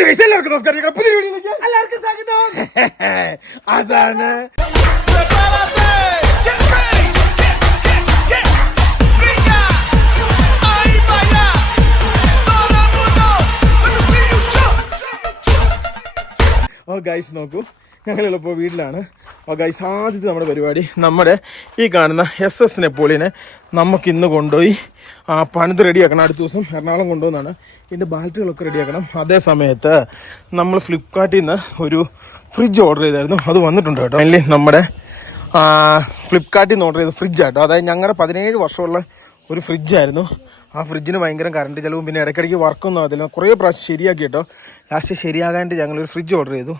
എല്ലാവർക്കും നമസ്കാരം. പുതിയ വീഡിയോയിലേക്ക് എല്ലാവർക്കും സ്വാഗതം. അതാണ് ഗൈസ് നോക്കൂ, ഞങ്ങളിപ്പോൾ വീട്ടിലാണ്. ഗൈസ് ആദ്യത്തെ നമ്മുടെ പരിപാടി നമ്മുടെ ഈ കാണുന്ന SS നെപ്പോളിയനെ നമുക്കിന്ന് കൊണ്ടുപോയി പണിത് റെഡിയാക്കണം. അടുത്ത ദിവസം എറണാകുളം കൊണ്ടുപോകുന്നതാണ്. ഇതിൻ്റെ ബാറ്ററികളൊക്കെ റെഡിയാക്കണം. അതേ സമയത്ത് നമ്മൾ ഫ്ലിപ്കാർട്ടിൽ നിന്ന് ഒരു ഫ്രിഡ്ജ് ഓർഡർ ചെയ്തായിരുന്നു. അത് വന്നിട്ടുണ്ട് കേട്ടോ. അതിൽ നമ്മുടെ ഫ്ലിപ്കാർട്ടിൽ നിന്ന് ഓർഡർ ചെയ്ത ഫ്രിഡ്ജാട്ടോ. അതായത് ഞങ്ങളുടെ 17 വർഷമുള്ള ഒരു ഫ്രിഡ്ജായിരുന്നു. ആ ഫ്രിഡ്ജിന് ഭയങ്കര കറണ്ട് ചിലവും പിന്നെ ഇടയ്ക്കിടയ്ക്ക് വർക്കൊന്നും ആകത്തില്ല. കുറേ പ്രാവശ്യം ശരിയാക്കി കേട്ടോ. ലാസ്റ്റ് ശരിയാകാണ്ട് ഞങ്ങളൊരു ഫ്രിഡ്ജ് ഓർഡർ ചെയ്തു.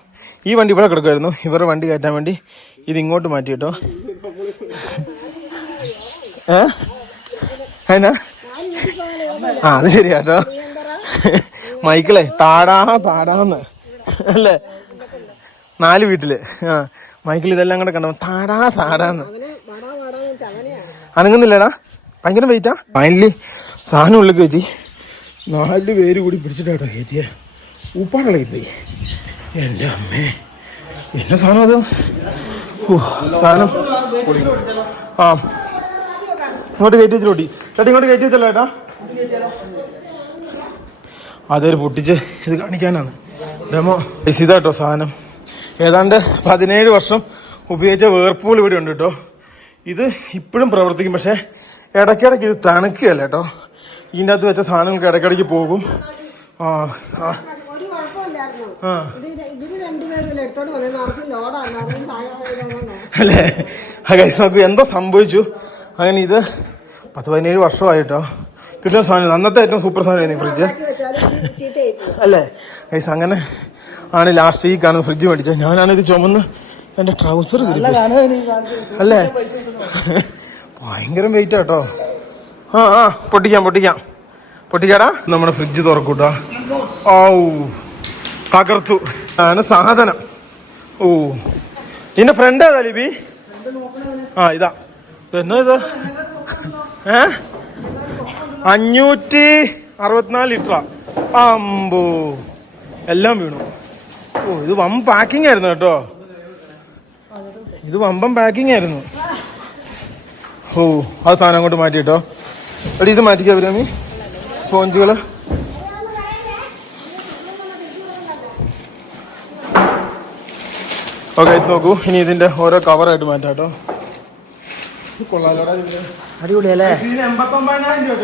ഈ വണ്ടി ഇവിടെ കിടക്കുമായിരുന്നു. ഇവരുടെ വണ്ടി കയറ്റാൻ വേണ്ടി ഇത് ഇങ്ങോട്ട് മാറ്റി കേട്ടോ. എന്നാ അത് ശരിയാട്ടോ. മൈക്കിളെ താടാന്ന് അല്ലേ 4 വീട്ടില്. മൈക്കിൾ ഇതെല്ലാം കൂടെ കണ്ടോ താടാന്ന് അനങ്ങുന്നില്ലടാ. ഭയങ്കര വെയിറ്റാ. ഫൈനലി സാധനം ഉള്ളിൽ കയറ്റി 4 പേര് കൂടി പിടിച്ചിട്ടാട്ടോ കയറ്റിയ. ഉപ്പാടുള്ള പോയി. എൻ്റെ അമ്മേ എന്നാ സാധനം അത്. സാധനം ഇങ്ങോട്ട് കയറ്റി വെച്ചിട്ടോട്ടി ചേട്ടാ. ഇങ്ങോട്ട് കയറ്റി വെച്ചല്ലോ ചേട്ടാ. അതൊരു പൊട്ടിച്ച് ഇത് കാണിക്കാനാണ് ഡെമോ. ഇതാട്ടോ സാധനം. ഏതാണ്ട് 17 വർഷം ഉപയോഗിച്ച വേർപൂൾ ഇവിടെ ഉണ്ട് കേട്ടോ. ഇത് ഇപ്പോഴും പ്രവർത്തിക്കും. പക്ഷേ ഇടയ്ക്കിടയ്ക്ക് ഇത് തണുക്കുകയല്ല കേട്ടോ. ഇതിൻ്റെ അകത്ത് വെച്ച സാധനങ്ങൾക്ക് ഇടയ്ക്കിടയ്ക്ക് പോകും. അല്ലേ ഗൈസ് നോക്കൂ എന്തോ സംഭവിച്ചു. അങ്ങനെ ഇത് 17 വർഷമായിട്ടോ കിട്ടുന്ന സാധനം. അന്നത്തെ ഏറ്റവും സൂപ്പർ സാധനമായിരുന്നു ഈ ഫ്രിഡ്ജ് അല്ലേ ഗൈസ്. അങ്ങനെ ആണ് ലാസ്റ്റ് ഈ കാണുന്ന ഫ്രിഡ്ജ് മേടിച്ചത്. ഞാനാണിത് ചുമന്ന് എൻ്റെ ട്രൗസർ അല്ലേ. ഭയങ്കര വെയിറ്റ് കേട്ടോ. പൊട്ടിക്കാടാ. നമ്മുടെ ഫ്രിഡ്ജ് തുറക്കൂട്ടാ. ഓ തകർത്തു ആണ് സാധനം. ഓ ഇതിന്റെ ഫ്രണ്ട് ഏതാ ലിബി? ഇതാ എന്നാ ഇത് 564 ലിറ്ററാ. അമ്പോ എല്ലാം വീണു. ഓ ഇത് വമ്പൻ പാക്കിംഗ് ആയിരുന്നു കേട്ടോ. ഇത് വമ്പൻ പാക്കിംഗ് ആയിരുന്നു. ഓ അത് സാധനം അങ്ങോട്ട് മാറ്റി കേട്ടോ. എടി ഇത് മാറ്റിക്കാ അവരമ്മി സ്പോഞ്ചുകള്. ഓക്കെ നോക്കൂ. ഇനി ഇതിന്റെ ഓരോ കവറായിട്ട് മാറ്റാം കേട്ടോ. അടിപൊളിയല്ലേ. 89,000 രൂപ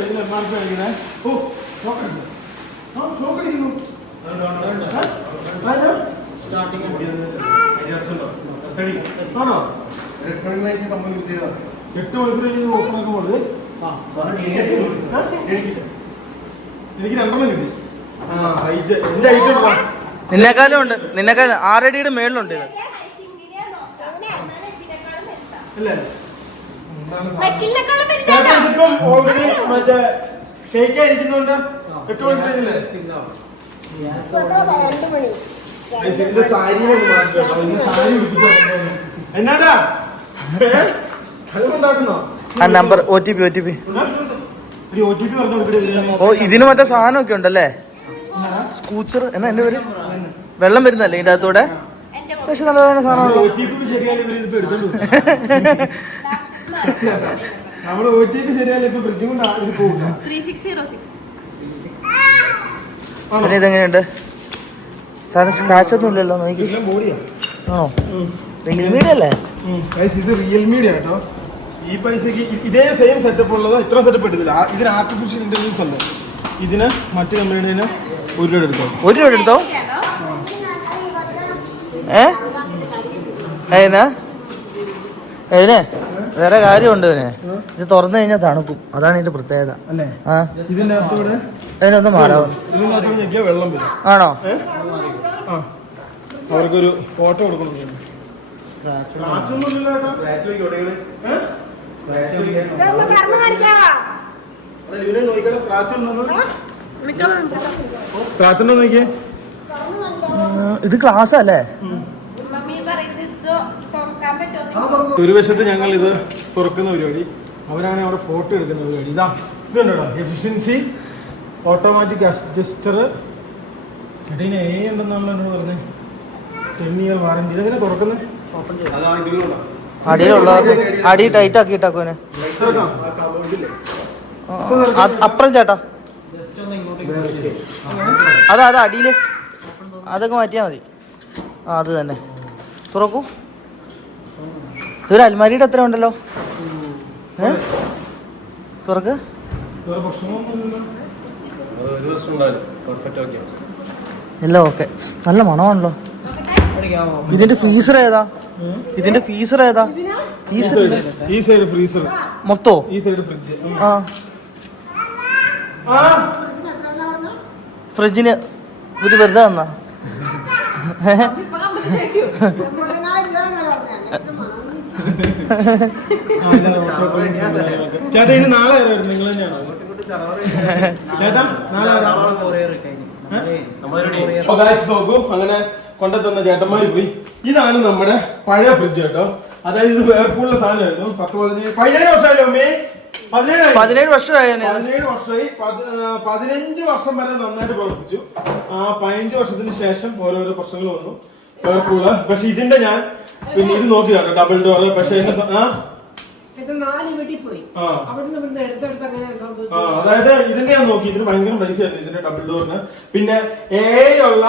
ആണോ? 8 മണിക്കൂർ എനിക്ക് 2 കിട്ടി. നിന്നെക്കാളും ഉണ്ട്. നിന്നെക്കാളും 6 അടിയുടെ മേളിലുണ്ട് ഇത്. എന്നാടാ ആ നമ്പർ OTP. ഓ ഇതിന് മറ്റേ സാധനമൊക്കെ ഉണ്ടല്ലേ. സ്കൂച്ചർ എന്നാ എന്റെ പേര്. വെള്ളം വരുന്നല്ലേ ഇതിന്റെ അകത്തൂടെ. പക്ഷെ നല്ല സാധനമാണ്. പിന്നെ ഇതെങ്ങനെയുണ്ട് സാധനം? സ്ക്രാച്ച് ഒന്നും ഇല്ലല്ലോ. നോക്കി. ആണോ? റിയൽമിയുടെ അല്ലേ? ഇത് റിയൽമിയുടെ കേട്ടോ. ഈ പൈസക്ക് ഇതേ സെയിം സെറ്റപ്പ് ഉള്ളത് ഇത്ര സെറ്റപ്പ് എടുത്തില്ല. ഇതിന് ആർട്ടിഫിഷ്യൽ ഇന്റലിജൻസ് ഉണ്ട്. ഇതിന് മറ്റു കമ്പനിയുടെ 1 രൂപ എടുത്തോ. 1 രൂപ എടുത്തോ? അതിനെ വേറെ കാര്യമുണ്ട്. ഇത് തുറന്നു കഴിഞ്ഞാൽ തണുക്കും. അതാണ് ഇതിന്റെ പ്രത്യേകത അല്ലേ. ഇതിന്റെ അതിനൊന്നും മാറാവും. വെള്ളം വരും. ആണോ? അവർക്കൊരു ഫോട്ടോ കൊടുക്കണം. ഇത് ക്ലാസ് അല്ലേ? ഒരു വശത്ത് ഞങ്ങൾ ഇത് തുറക്കുന്ന പരിപാടി, അവരാണ് അവിടെ ഫോട്ടോ എടുക്കുന്ന പരിപാടി. ഇതാ ഇതുണ്ടോ എഫിഷ്യൻസി, ഓട്ടോമാറ്റിക് അഡ്ജസ്റ്റർ, ചേട്ടീന് ഉണ്ടെന്നാണല്ലോ എന്നോട് പറഞ്ഞത്. 10 year വാറന്റി. ഇതെങ്ങനെ തുറക്കുന്നത്? അടിയിലുള്ള അടി ടൈറ്റ് ആക്കി ഇട്ടാക്കുവനെ. അപ്പുറം ചേട്ടാ അതാ അടിയില് അതൊക്കെ മാറ്റിയാ മതി. അത് തന്നെ തുറക്കൂ. ഇതൊരു അൽമാരിയുടെ അത്ര ഉണ്ടല്ലോ. തുറക്ക്. എല്ലാം ഓക്കെ. നല്ല മണമാണല്ലോ. ഇതിന്റെ ഫീസർ ഏതാ? ഈ സൈഡ് ഫ്രീസർ മൊത്തോ? ഈ സൈഡ് ഫ്രിഡ്ജ്. ഫ്രിഡ്ജിന് ഒരു വെറുതെ തന്നാ. ചേട്ടാ ഇത് നാളെ വരായിരുന്നു. നിങ്ങൾ തന്നെയാണോ ചേട്ടാ? നാളെ നോക്കൂ. അങ്ങനെ കൊണ്ടെത്തുന്ന ചേട്ടന്മാര് പോയി. ഇതാണ് നമ്മുടെ പഴയ ഫ്രിഡ്ജ് കേട്ടോ. അതായത് ഇത് വേർപൂളിന്റെ സാധനമായിരുന്നു. 17 വർഷമായില്ലേ? 17 വർഷമായി. 17 വർഷമായി. 15 വർഷം വരെ നന്നായിട്ട് പ്രവർത്തിച്ചു. 15 വർഷത്തിന് ശേഷം ഓരോരോ പ്രശ്നങ്ങൾ വന്നു വേർപൂള്. പക്ഷെ ഇതിന്റെ ഞാൻ പിന്നെ ഇത് നോക്കിയാണ് ഡബിൾ ഡോറ്. പക്ഷെ അതായത് ഇതിന്റെ ഞാൻ നോക്കി. ഇതിന് ഭയങ്കര പൈസയായിരുന്നു ഇതിന്റെ ഡബിൾ ഡോറിന്. പിന്നെ ഉള്ള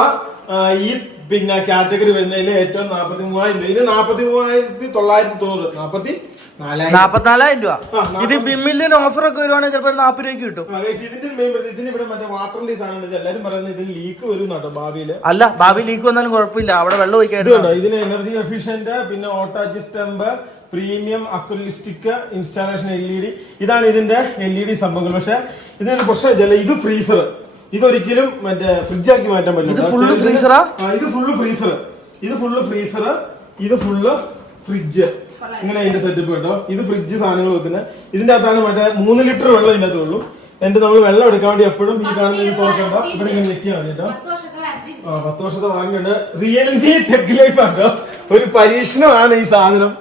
ഈ പിന്നെ കാറ്റഗറി വരുന്നതിൽ ഏറ്റവും 43,000 രൂപ. ഇത് 43,990. 44,000 രൂപ. ഇത് ബിമ്മില്ലിന് ഓഫർ ഒക്കെ വരുവാണെങ്കിൽ ചിലപ്പോൾ 40 രൂപയ്ക്ക് കിട്ടും. ഇതിന് ഇവിടെ മറ്റേ വാട്ടറിന്റെ സാധനം എല്ലാരും പറയുന്നത് ഇതിന് ലീക്ക് വരും കേട്ടോ ഭാവിയില്. അല്ല, ഭാവി ലീക്ക് വന്നാലും കുഴപ്പമില്ല. അവിടെ വെള്ളം ഒഴിക്കാറുണ്ടോ? ഇതിന് എനർജി എഫിഷ്യന്റ്, പിന്നെ auto adjustable, premium acoustic installation LED. ഇതാണ് ഇതിന്റെ LED സംഭവങ്ങൾ. പക്ഷെ ഇതിന് പ്രശ്നം വെച്ചാൽ ഇത് ഫ്രീസർ. ഇതൊരിക്കലും മറ്റേ ഫ്രിഡ്ജാക്കി മാറ്റാൻ പറ്റില്ല. ഇത് ഫുള്ള് ഫ്രീസർ. ഇത് ഫുള്ള് ഫ്രിഡ്ജ്. ഇങ്ങനെ അതിന്റെ സെറ്റപ്പ് കേട്ടോ. ഇത് ഫ്രിഡ്ജ് സാധനങ്ങൾ വെക്കുന്നത്. ഇതിന്റെ അകത്താണ് മറ്റേ 3 ലിറ്റർ വെള്ളം ഇതിനകത്ത് ഉള്ളൂ. നമ്മൾ വെള്ളം എടുക്കാൻ വേണ്ടി എപ്പോഴും ഈ കാണുന്ന തുറക്കണ്ട. ഇവിടെ ഇങ്ങനെ ഞെക്കിയാൽ മതി കേട്ടോ. 10 വർഷത്തെ വാങ്ങിയുണ്ട്. റിയൽമി ടെക് ലൈഫ് ആട്ടോ. ഒരു പരീക്ഷണമാണ് ഈ സാധനം.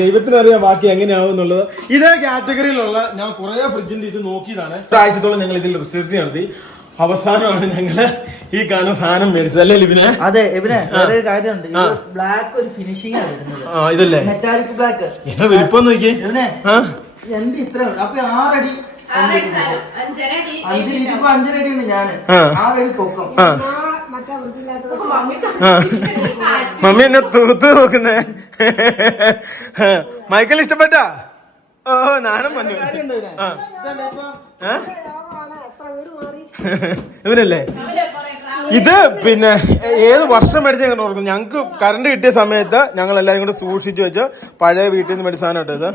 ദൈവത്തിനറിയാം ബാക്കി എങ്ങനെയാവും എന്നുള്ളത്. ഇതേ കാറ്റഗറിയിലുള്ള ഞാൻ കുറെ ഫ്രിഡ്ജിന്റെ ഇത് നോക്കിയതാണ്. ഒരാഴ്ചത്തോളം ഞങ്ങൾ ഇതിൽ റിസർച്ച് നടത്തി. അവസാനമാണ് ഞങ്ങള് ഈ കാണുന്ന സാധനം മേടിച്ചത്. അല്ലേ ലിബിനെ? അതെ ഇവനെ വേറെ കാര്യമുണ്ട്. ബ്ലാക്ക് ഒരു ഫിനിഷിംഗ് ആണ് വരുന്നത്. ഇതല്ലേ മെറ്റാലിക് ബ്ലാക്ക്. വലിപ്പം നോക്കിയേ. എന്ത് ഇത്ര അപ്പൊ 6 അടി 5 അടി ഉണ്ട്. ഞാന് 6 അടി പൊക്കം. മമ്മി എന്നെ തൂത്ത് നോക്കുന്നേ. മൈക്കൽ ഇഷ്ടപ്പെട്ട? ഓ നാണം വന്നു. ഇവനല്ലേ ഇത്? പിന്നെ ഏത് വർഷം മേടിച്ച ഞങ്ങൾ ഓർക്കും. ഞങ്ങക്ക് കറണ്ട് കിട്ടിയ സമയത്ത് ഞങ്ങൾ എല്ലാരും കൂടെ സൂക്ഷിച്ചു വെച്ച് പഴയ വീട്ടിൽ നിന്ന് മേടിച്ച സാധനം കേട്ടോ ഇത്.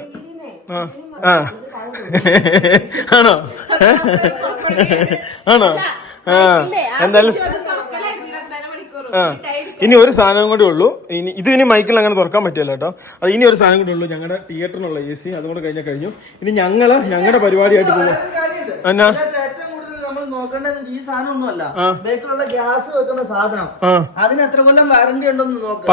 ആണോ എന്തായാലും ഇനി ഒരു സാധനം കൂടെ ഉള്ളൂ. ഇനി മൈക്കിൾ അങ്ങനെ തുറക്കാൻ പറ്റില്ല കേട്ടോ. അത് ഇനി ഒരു സാധനം കൂടെ ഉള്ളൂ. ഞങ്ങളുടെ തിയേറ്ററിനുള്ള AC അതുകൊണ്ട് കഴിഞ്ഞു. ഇനി ഞങ്ങളുടെ പരിപാടിയായിട്ട് പോകും. എന്നാ നോക്കേണ്ടത് ഈ സാധനം ഒന്നുമല്ല. ബേക്കിലുള്ള ഗ്യാസ് വെക്കുന്ന സാധനം. അതിന് എത്ര കൊല്ലം വാറന്റി ഉണ്ടെന്ന് നോക്കാം.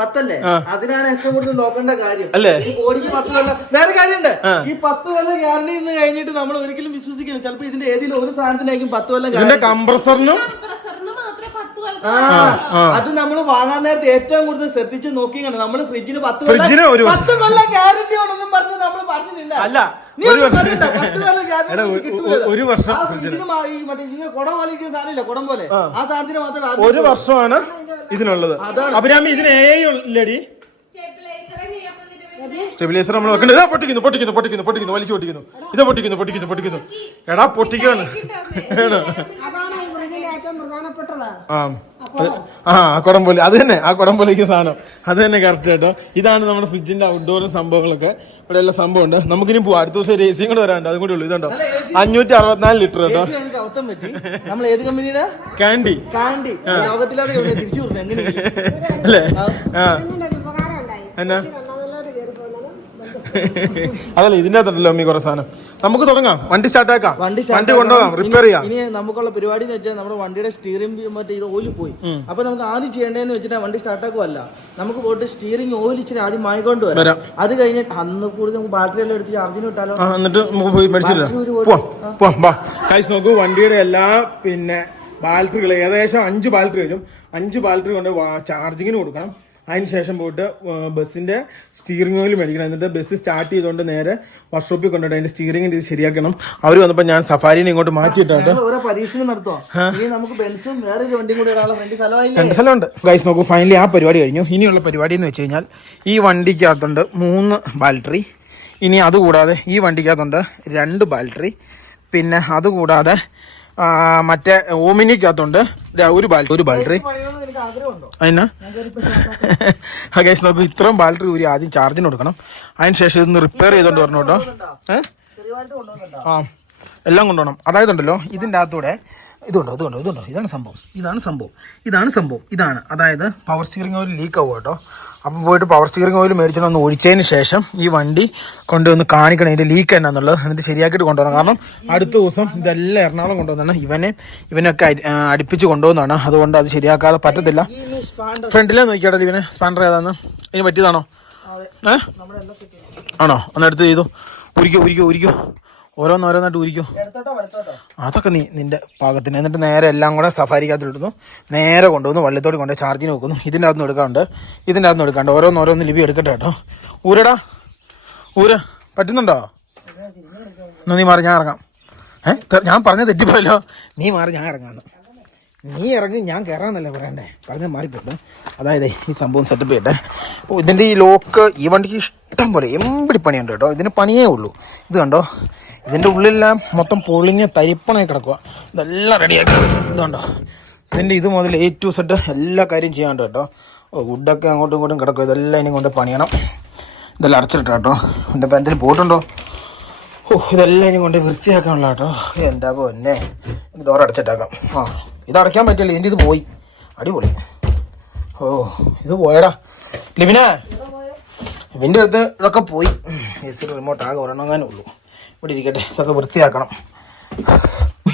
10 അതിനാണ് ഏറ്റവും കൂടുതൽ നോക്കേണ്ട കാര്യം അല്ലേ. ബോഡിക്ക് 10 കൊല്ലം. വേറെ കാര്യമുണ്ട്. ഈ 10 കൊല്ലം ഗ്യാരണ്ടി നിന്ന് കഴിഞ്ഞിട്ട് നമ്മൾ ഒരിക്കലും വിശ്വസിക്കില്ല. ചിലപ്പോ ഇതിന്റെ ഏതെങ്കിലും ഒരു സാധനത്തിനായിരിക്കും 10 കൊല്ലം ഗ്യാരണ്ടി. കംപ്രസറിനും അത് നമ്മൾ വാങ്ങാൻ നേരത്തെ ഏറ്റവും കൂടുതൽ ശ്രദ്ധിച്ച് നോക്കിയാണ്. നമ്മൾ ഫ്രിഡ്ജിന് 10 കൊല്ലം ഗ്യാരണ്ടി ഉണ്ടെന്നും പറഞ്ഞ് നമ്മൾ പറഞ്ഞു നിന്ന അല്ല. ഒരു വർഷം കുടം പോലെ ഇരിക്കുന്ന സാധനമില്ല. കുടം പോലെ ആ സാധനത്തിന് മാത്രം 1 വർഷമാണ് ഇതിനുള്ളത്. അഭിരാമി ഇതിന് ഇല്ലടി സ്റ്റെബിലൈസർ നമ്മൾ വെക്കണ്ട. ഇതാ പൊട്ടിക്കുന്നു വലിച്ചു പൊട്ടിക്കുന്നു. ഇത് പൊട്ടിക്കുന്നു. എടാ പൊട്ടിക്കാണ്. ആ കുടം പോലെ അത് തന്നെ. ആ കുടം പോലെ സാധനം അത് തന്നെ കറക്റ്റ് കേട്ടോ. ഇതാണ് നമ്മുടെ ഫ്രിഡ്ജിന്റെ ഔട്ട്ഡോറും സംഭവങ്ങളൊക്കെ. ഇവിടെ എല്ലാ സംഭവം ഉണ്ട്. നമുക്കിനി പോവാം. അടുത്ത ദിവസം ഒരു AC കൂടെ വരാനുണ്ട്. അതും കൂടി ഉള്ളു. ഇതുണ്ടോ 564 ലിറ്റർ കേട്ടോ. നമ്മൾ ഏത് കമ്പനിയുടെ? കാൻഡി അല്ലേ? എന്നാ അതല്ല ഇതിന്റെ അകത്തുണ്ടല്ലോ അമ്മി കുറെ സാധനം. നമുക്ക് തുടങ്ങാം. വണ്ടി സ്റ്റാർട്ടാക്കാം. വണ്ടി കൊണ്ടുപോകാം. റിപ്പയർ ചെയ്യാം. ഇനി നമുക്കുള്ള പരിപാടി എന്ന് വെച്ചാൽ നമ്മുടെ വണ്ടിയുടെ സ്റ്റിയറിംഗ് മറ്റേ ഇത് ഓയിൽ പോയി. അപ്പൊ നമുക്ക് ആദ്യം ചെയ്യേണ്ടതെന്ന് വെച്ചിട്ട് വണ്ടി സ്റ്റാർട്ടാക്കുമല്ല, നമുക്ക് പോയിട്ട് സ്റ്റിയറിംഗ് ഓയിൽ ഇച്ചിരി ആദ്യം വാങ്ങിക്കൊണ്ട് വരാം. അത് കഴിഞ്ഞ് അന്ന് കൂടുതൽ നമുക്ക് ബാറ്ററി എല്ലാം എടുത്ത് ചാർജിന് വിട്ടാലോ. എന്നിട്ട് നമുക്ക് പോയി മേടിച്ചില്ല. നോക്കൂ വണ്ടിയുടെ എല്ലാ പിന്നെ ബാറ്ററികൾ ഏകദേശം 5 ബാറ്ററി വരും. 5 ബാറ്ററി കൊണ്ട് ചാർജിങ്ങിന് കൊടുക്കണം. അതിന് ശേഷം പോയിട്ട് ബസ്സിൻ്റെ സ്റ്റിയറിംഗ് ഓയിൽ മേടിക്കണം. എന്നിട്ട് ബസ് സ്റ്റാർട്ട് ചെയ്തുകൊണ്ട് നേരെ വർക്ക്ഷോപ്പിൽ കൊണ്ടുപോയിട്ട് അതിൻ്റെ സ്റ്റിയറിംഗിൻ്റെ ഇത് ശരിയാക്കണം. അവർ വന്നപ്പോൾ ഞാൻ സഫാരിനെ ഇങ്ങോട്ട് മാറ്റിയിട്ടുണ്ട്. പരീക്ഷണം നടത്തുക. നമുക്ക് ബെൻസും വേറെ വണ്ടിയും കൂടി 2 സ്ഥലമുണ്ട്. ഗൈസ് നോക്കൂ, ഫൈനലി ആ പരിപാടി കഴിഞ്ഞു. ഇനിയുള്ള പരിപാടി എന്ന് വെച്ച് കഴിഞ്ഞാൽ ഈ വണ്ടിക്കകത്തുണ്ട് 3 ബാറ്ററി. ഇനി അതുകൂടാതെ ഈ വണ്ടിക്കകത്തുണ്ട് 2 ബാറ്ററി. പിന്നെ അതുകൂടാതെ മറ്റേ ഓമിനിക്കകത്തുണ്ട് 1 ബാറ്ററി. അതിനാ ഗൈസ് നോക്കൂ, ഇത്രയും ബാറ്ററി ഊരി ആദ്യം ചാർജിന് കൊടുക്കണം. അതിന് ശേഷം ഇതൊന്ന് റിപ്പയർ ചെയ്തോണ്ട് വരണം കേട്ടോ. എല്ലാം കൊണ്ടുപോകണം. അതായത് ഉണ്ടല്ലോ, ഇതിൻ്റെ അകത്തൂടെ ഇതുണ്ടോ, ഇതാണ് സംഭവം. അതായത് പവർ സ്റ്റിയറിംഗ് ഓയിൽ ലീക്ക് ആവും കേട്ടോ. അപ്പം പോയിട്ട് പവർ സ്റ്റിയറിംഗ് ഓയിൽ മേടിച്ചിട്ടൊന്ന് ഒഴിച്ചതിന് ശേഷം ഈ വണ്ടി കൊണ്ടുവന്ന് കാണിക്കണം ഇതിൻ്റെ ലീക്ക് എന്നാന്നുള്ളത്. എന്നിട്ട് ശരിയാക്കിയിട്ട് കൊണ്ടുപോകണം. കാരണം അടുത്ത ദിവസം ഇതെല്ലാം എറണാകുളം കൊണ്ടുവന്നാണ്. ഇവനൊക്കെ അടുപ്പിച്ച് കൊണ്ടുപോകുന്നതാണ്. അതുകൊണ്ട് അത് ശരിയാക്കാതെ പറ്റത്തില്ല. ഫ്രണ്ടിലേ നോക്കിയാടോ ഇവനെ സ്പാൻഡർ ഏതാന്ന്. ഇതിന് പറ്റിയതാണോ? ആണോ? ഒന്നെടുത്ത് ചെയ്തു. ഉരിക്കോ ഓരോന്നായിട്ട് ഊരിക്കോ. അതൊക്കെ നിന്റെ പാകത്തിന്. എന്നിട്ട് നേരെ എല്ലാം കൂടെ സഫാരിക്കകത്തിടുന്നു. നേരെ കൊണ്ടുവന്ന് വള്ളിത്തോടി കൊണ്ട് ചാർജിന് വെക്കുന്നു. ഇതിൻ്റെ അകത്തുനിന്ന് എടുക്കാണ്ട് ഓരോന്ന് ലിപി എടുക്കട്ടെ കേട്ടോ. ഊര പറ്റുന്നുണ്ടോ? എന്നാ നീ മാറി, ഞാൻ ഇറങ്ങാം. ഞാൻ പറഞ്ഞത് തെറ്റിപ്പോയല്ലോ. നീ മാറി, ഞാൻ ഇറങ്ങാന്ന്. നീ ഇറങ്ങി, ഞാൻ കയറാന്നല്ലേ പറയണ്ടേ. പറഞ്ഞത് മാറിപ്പോട്ടെ. അതായത് ഈ സംഭവം സെറ്റപ്പ് ചെയ്യട്ടെ. അപ്പോൾ ഇതിൻ്റെ ഈ ലോക്ക് ഈ വണ്ടിക്ക് ഇഷ്ടം പോലെ എമ്പടി പണിയുണ്ട് കേട്ടോ. ഇതിന് പണിയേ ഉള്ളൂ. ഇത് കണ്ടോ, ഇതിൻ്റെ ഉള്ളിലെല്ലാം മൊത്തം പൊളിഞ്ഞ് തരിപ്പണായി കിടക്കുക. ഇതെല്ലാം റെഡിയാക്കി. ഇതുണ്ടോ, ഇതിൻ്റെ ഇത് മുതൽ A to Z എല്ലാ കാര്യം ചെയ്യാണ്ട് കേട്ടോ. വുഡൊക്കെ അങ്ങോട്ടും ഇങ്ങോട്ടും കിടക്കും. ഇതെല്ലാം ഇനി കൊണ്ട് പണിയണം. ഇതെല്ലാം അടച്ചിട്ട് കേട്ടോ. എൻ്റെ എന്തെങ്കിലും പോയിട്ടുണ്ടോ? ഇതെല്ലാം ഇനി കൊണ്ട് വൃത്തിയാക്കാനുള്ള കേട്ടോ. എന്താ പൊന്നെ, ഡോർ അടച്ചിട്ടേക്കാം. ഇത് അടയ്ക്കാൻ പറ്റില്ല. എൻ്റെ ഇത് പോയി. അടിപൊളി. ഇത് പോയടാ ലിബിനെ. ഇവൻ്റെ അടുത്ത് ഇതൊക്കെ പോയി. റിമോട്ട് ആകെ ഒരെണ്ണങ്ങാനേ ഉള്ളൂ. ഇവിടെ ഇരിക്കട്ടെ. ഇതൊക്കെ വൃത്തിയാക്കണം.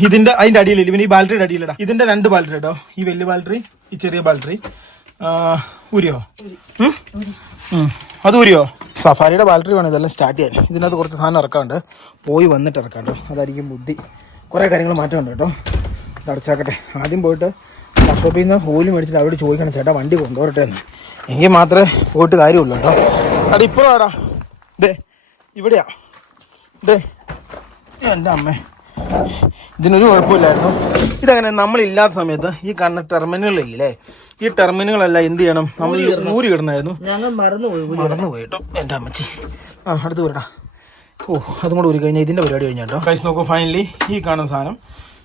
അതിൻ്റെ അടിയിലില്ല. ഇവന് ഈ ബാറ്ററിയുടെ അടിയിലിടാം. ഇതിൻ്റെ 2 ബാറ്ററി കേട്ടോ. ഈ വലിയ ബാറ്ററി, ഈ ചെറിയ ബാറ്ററി. ഊരിയോ? അത് ഊരിയോ? സഫാരിയുടെ ബാറ്ററി വേണം ഇതെല്ലാം സ്റ്റാർട്ട് ചെയ്യാൻ. ഇതിനകത്ത് കുറച്ച് സാധനം ഇറക്കാണ്ട്, പോയി വന്നിട്ട് ഇറക്കാം കേട്ടോ. അതായിരിക്കും ബുദ്ധി. കുറേ കാര്യങ്ങൾ മാറ്റമുണ്ട് കേട്ടോ. ഇത് അടച്ചാക്കട്ടെ. ആദ്യം പോയിട്ട് വർക്ക്ഷോപ്പിൽ നിന്ന് ഓയിൽ മേടിച്ചിട്ട് അവിടെ ചോദിക്കണം, ചേട്ടാ വണ്ടി കൊണ്ടുപോരട്ടെ എന്ന്. എങ്കിൽ മാത്രമേ പോയിട്ട് കാര്യമുള്ളൂ കേട്ടോ. അവിടെ ഇപ്പോഴും ആടാ. ഇവിടെയാ. എൻ്റെ അമ്മേ, ഇതിനൊരു കുഴപ്പമില്ലായിരുന്നു. ഇതങ്ങനെ നമ്മളില്ലാത്ത സമയത്ത് ഈ കാണുന്ന ടെർമിനലുകളില്ലേ, ഈ ടെർമിനലുകളെല്ലാം എന്ത് ചെയ്യണം, നമ്മൾ ഊരി കിടന്നായിരുന്നു. മറന്നുപോയി കേട്ടോ എൻ്റെ അമ്മച്ചി. അടുത്ത് വരടാ. അതും കൂടെ ഊരി കഴിഞ്ഞാൽ ഇതിൻ്റെ പരിപാടി കഴിഞ്ഞാൽ കേട്ടോ. കഴിച്ച് നോക്കൂ, ഫൈനലി ഈ കാണുന്ന സാധനം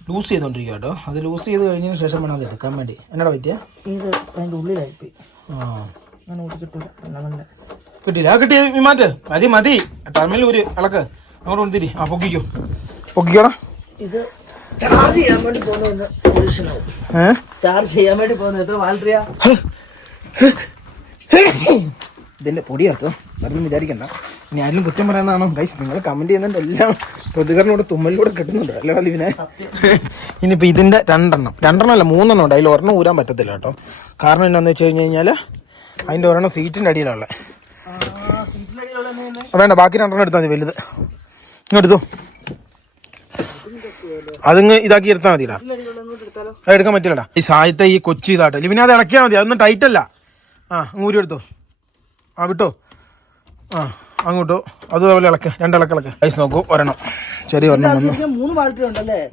ലൂസ് ചെയ്തോണ്ടിരിക്കുക കേട്ടോ. അത് ലൂസ് ചെയ്ത് കഴിഞ്ഞതിന് ശേഷം വേണം അത് എടുക്കാൻ വേണ്ടി. എന്നാടാ പറ്റിയ? ഇത് അതിൻ്റെ ഉള്ളിലായിപ്പോയി. കിട്ടിയ മാറ്റ്. മതി. ടെർമിനൽ ഊരി ഇളക്ക്. അങ്ങോട്ട് കൊണ്ടുതിരി. പൊക്കിക്കോടാ. ഇത് ചാർജ് ചെയ്യാൻ വേണ്ടി പോകുന്ന എത്ര ബാറ്ററിയാ? ഇതിന്റെ പൊടിയാട്ടോ. അതൊന്നും വിചാരിക്കണ്ട. ഇനി ആരും കുറ്റം പറയുന്നതാണോ ഗൈസ്? നിങ്ങൾ കമന്റ് ചെയ്യുന്നുണ്ട്. എല്ലാം പ്രതികരണോടെ തുമ്മലിലൂടെ കിട്ടുന്നുണ്ട് അല്ലേ ഇതിനെ. ഇനിയിപ്പോൾ ഇതിന്റെ 2 അല്ല 3 ഉണ്ട്. അതിൽ ഒരെണ്ണം ഊരാൻ പറ്റത്തില്ല കേട്ടോ. കാരണം എന്താണെന്ന് വെച്ച് കഴിഞ്ഞാൽ അതിൻ്റെ ഒരെണ്ണം സീറ്റിൻ്റെ അടിയിലുള്ള. വേണ്ട, ബാക്കി 2 എടുത്താൽ മതി. വലുത് ഇങ്ങെടുത്തു. അതിങ്ങ് ഇതാക്കി എടുത്താൽ മതിടാ. എടുക്കാൻ പറ്റില്ലടാ. ഈ സായത്തെ ഈ കൊച്ചി ഇതാട്ടെ. ഇവനെ അത് ഇളക്കിയാൽ മതി. അതൊന്നും ടൈറ്റ് അല്ല. അങ്ങൂരി എടുത്തോ. വിട്ടോ. അങ്ങോട്ടോ. അതുപോലെ ഇളക്ക്. 2 ഇളക്ക്. ഐസ് നോക്കൂ. ഒരെണ്ണം ചെറിയ ഒരെണ്ണം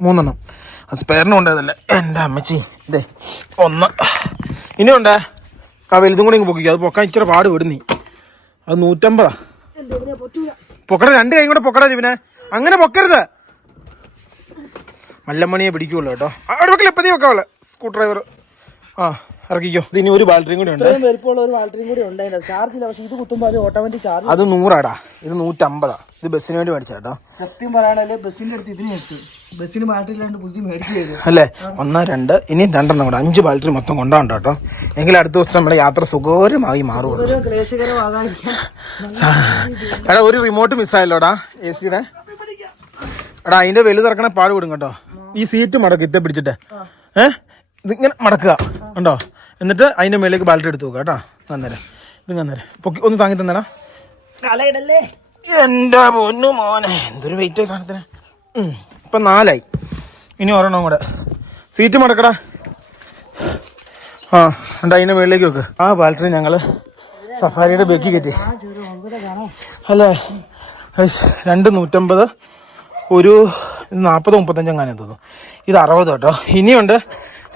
3 അത് സ്പെയറിനും ഉണ്ടായതല്ലേ എൻ്റെ അമ്മച്ചി. ഇതേ 1 ഇനിയുണ്ടേ. വലുതും കൂടി ഇങ്ങ് പൊക്കിക്കും. അത് പൊക്കാൻ ഇച്ചിരി പാട് വിടുന്നീ. അത് 150. പൊക്കട 2 കൈ കൂടെ പൊക്കടാ ഇവനെ. അങ്ങനെ പൊക്കരുത്. മല്ലമണിയെ പിടിക്കുള്ളൂ കേട്ടോ. അവിടെ വെക്കില്ല. എപ്പതി വെക്കാവല്ലേ സ്ക്രൂ ഡ്രൈവർ. ഇറക്കിക്കോ. ഇതിന് ഒരു ബാറ്ററിയും കൂടി ഉണ്ട്. അത് 100 ഇത് 150. ഇത് ബസ്സിന് വേണ്ടി മേടിച്ചാട്ടോ. സത്യം പറയാനല്ലേ ബസ്സിന്റെ അടുത്ത് ഇതിന് ബസ്സിന് ബാറ്ററി ഇല്ലാണ്ട് പുതിയ മേടിച്ചത് അല്ലേ. 1, 2 ഇനി 2 കൂടെ 5 ബാറ്ററി മൊത്തം കൊണ്ടാണ് കേട്ടോ. എങ്കിൽ അടുത്ത ദിവസം നമ്മുടെ യാത്ര സുഖകരമായി മാറുള്ളൂ. എടാ, ഒരു റിമോട്ട് മിസ്സായല്ലോടാ AC യുടെ. എടാ, അതിന്റെ വലുത് ഇറക്കണ പാട് വിടും കേട്ടോ. ഈ സീറ്റ് മടക്ക് ഇത്തെ പിടിച്ചിട്ട് ഇതിങ്ങനെ മടക്കുക ഉണ്ടോ. എന്നിട്ട് അതിന്റെ മേലേക്ക് ബാറ്ററി എടുത്ത് നോക്കുക കേട്ടോ. നന്നേരം പൊക്കി ഒന്ന് താങ്ങി തന്നേടാ. എൻ്റെ പൊന്നു മോനെ, എന്തൊരു വെയിറ്റ് സാധനത്തിന്. ഇപ്പം 4 ആയി. ഇനി ഒരെണ്ണം കൂടെ. സീറ്റ് മടക്കടാ. ആ ഉണ്ട്, അതിൻ്റെ മുകളിലേക്ക് വെക്ക്. ആ ബാറ്ററി ഞങ്ങൾ സഫാരിയുടെ ബേക്കി കയറ്റി. അല്ലേ 250, ഒരു 40-35 അങ്ങനെ തോന്നുന്നു. ഇത് 60 കേട്ടോ. ഇനിയുണ്ട്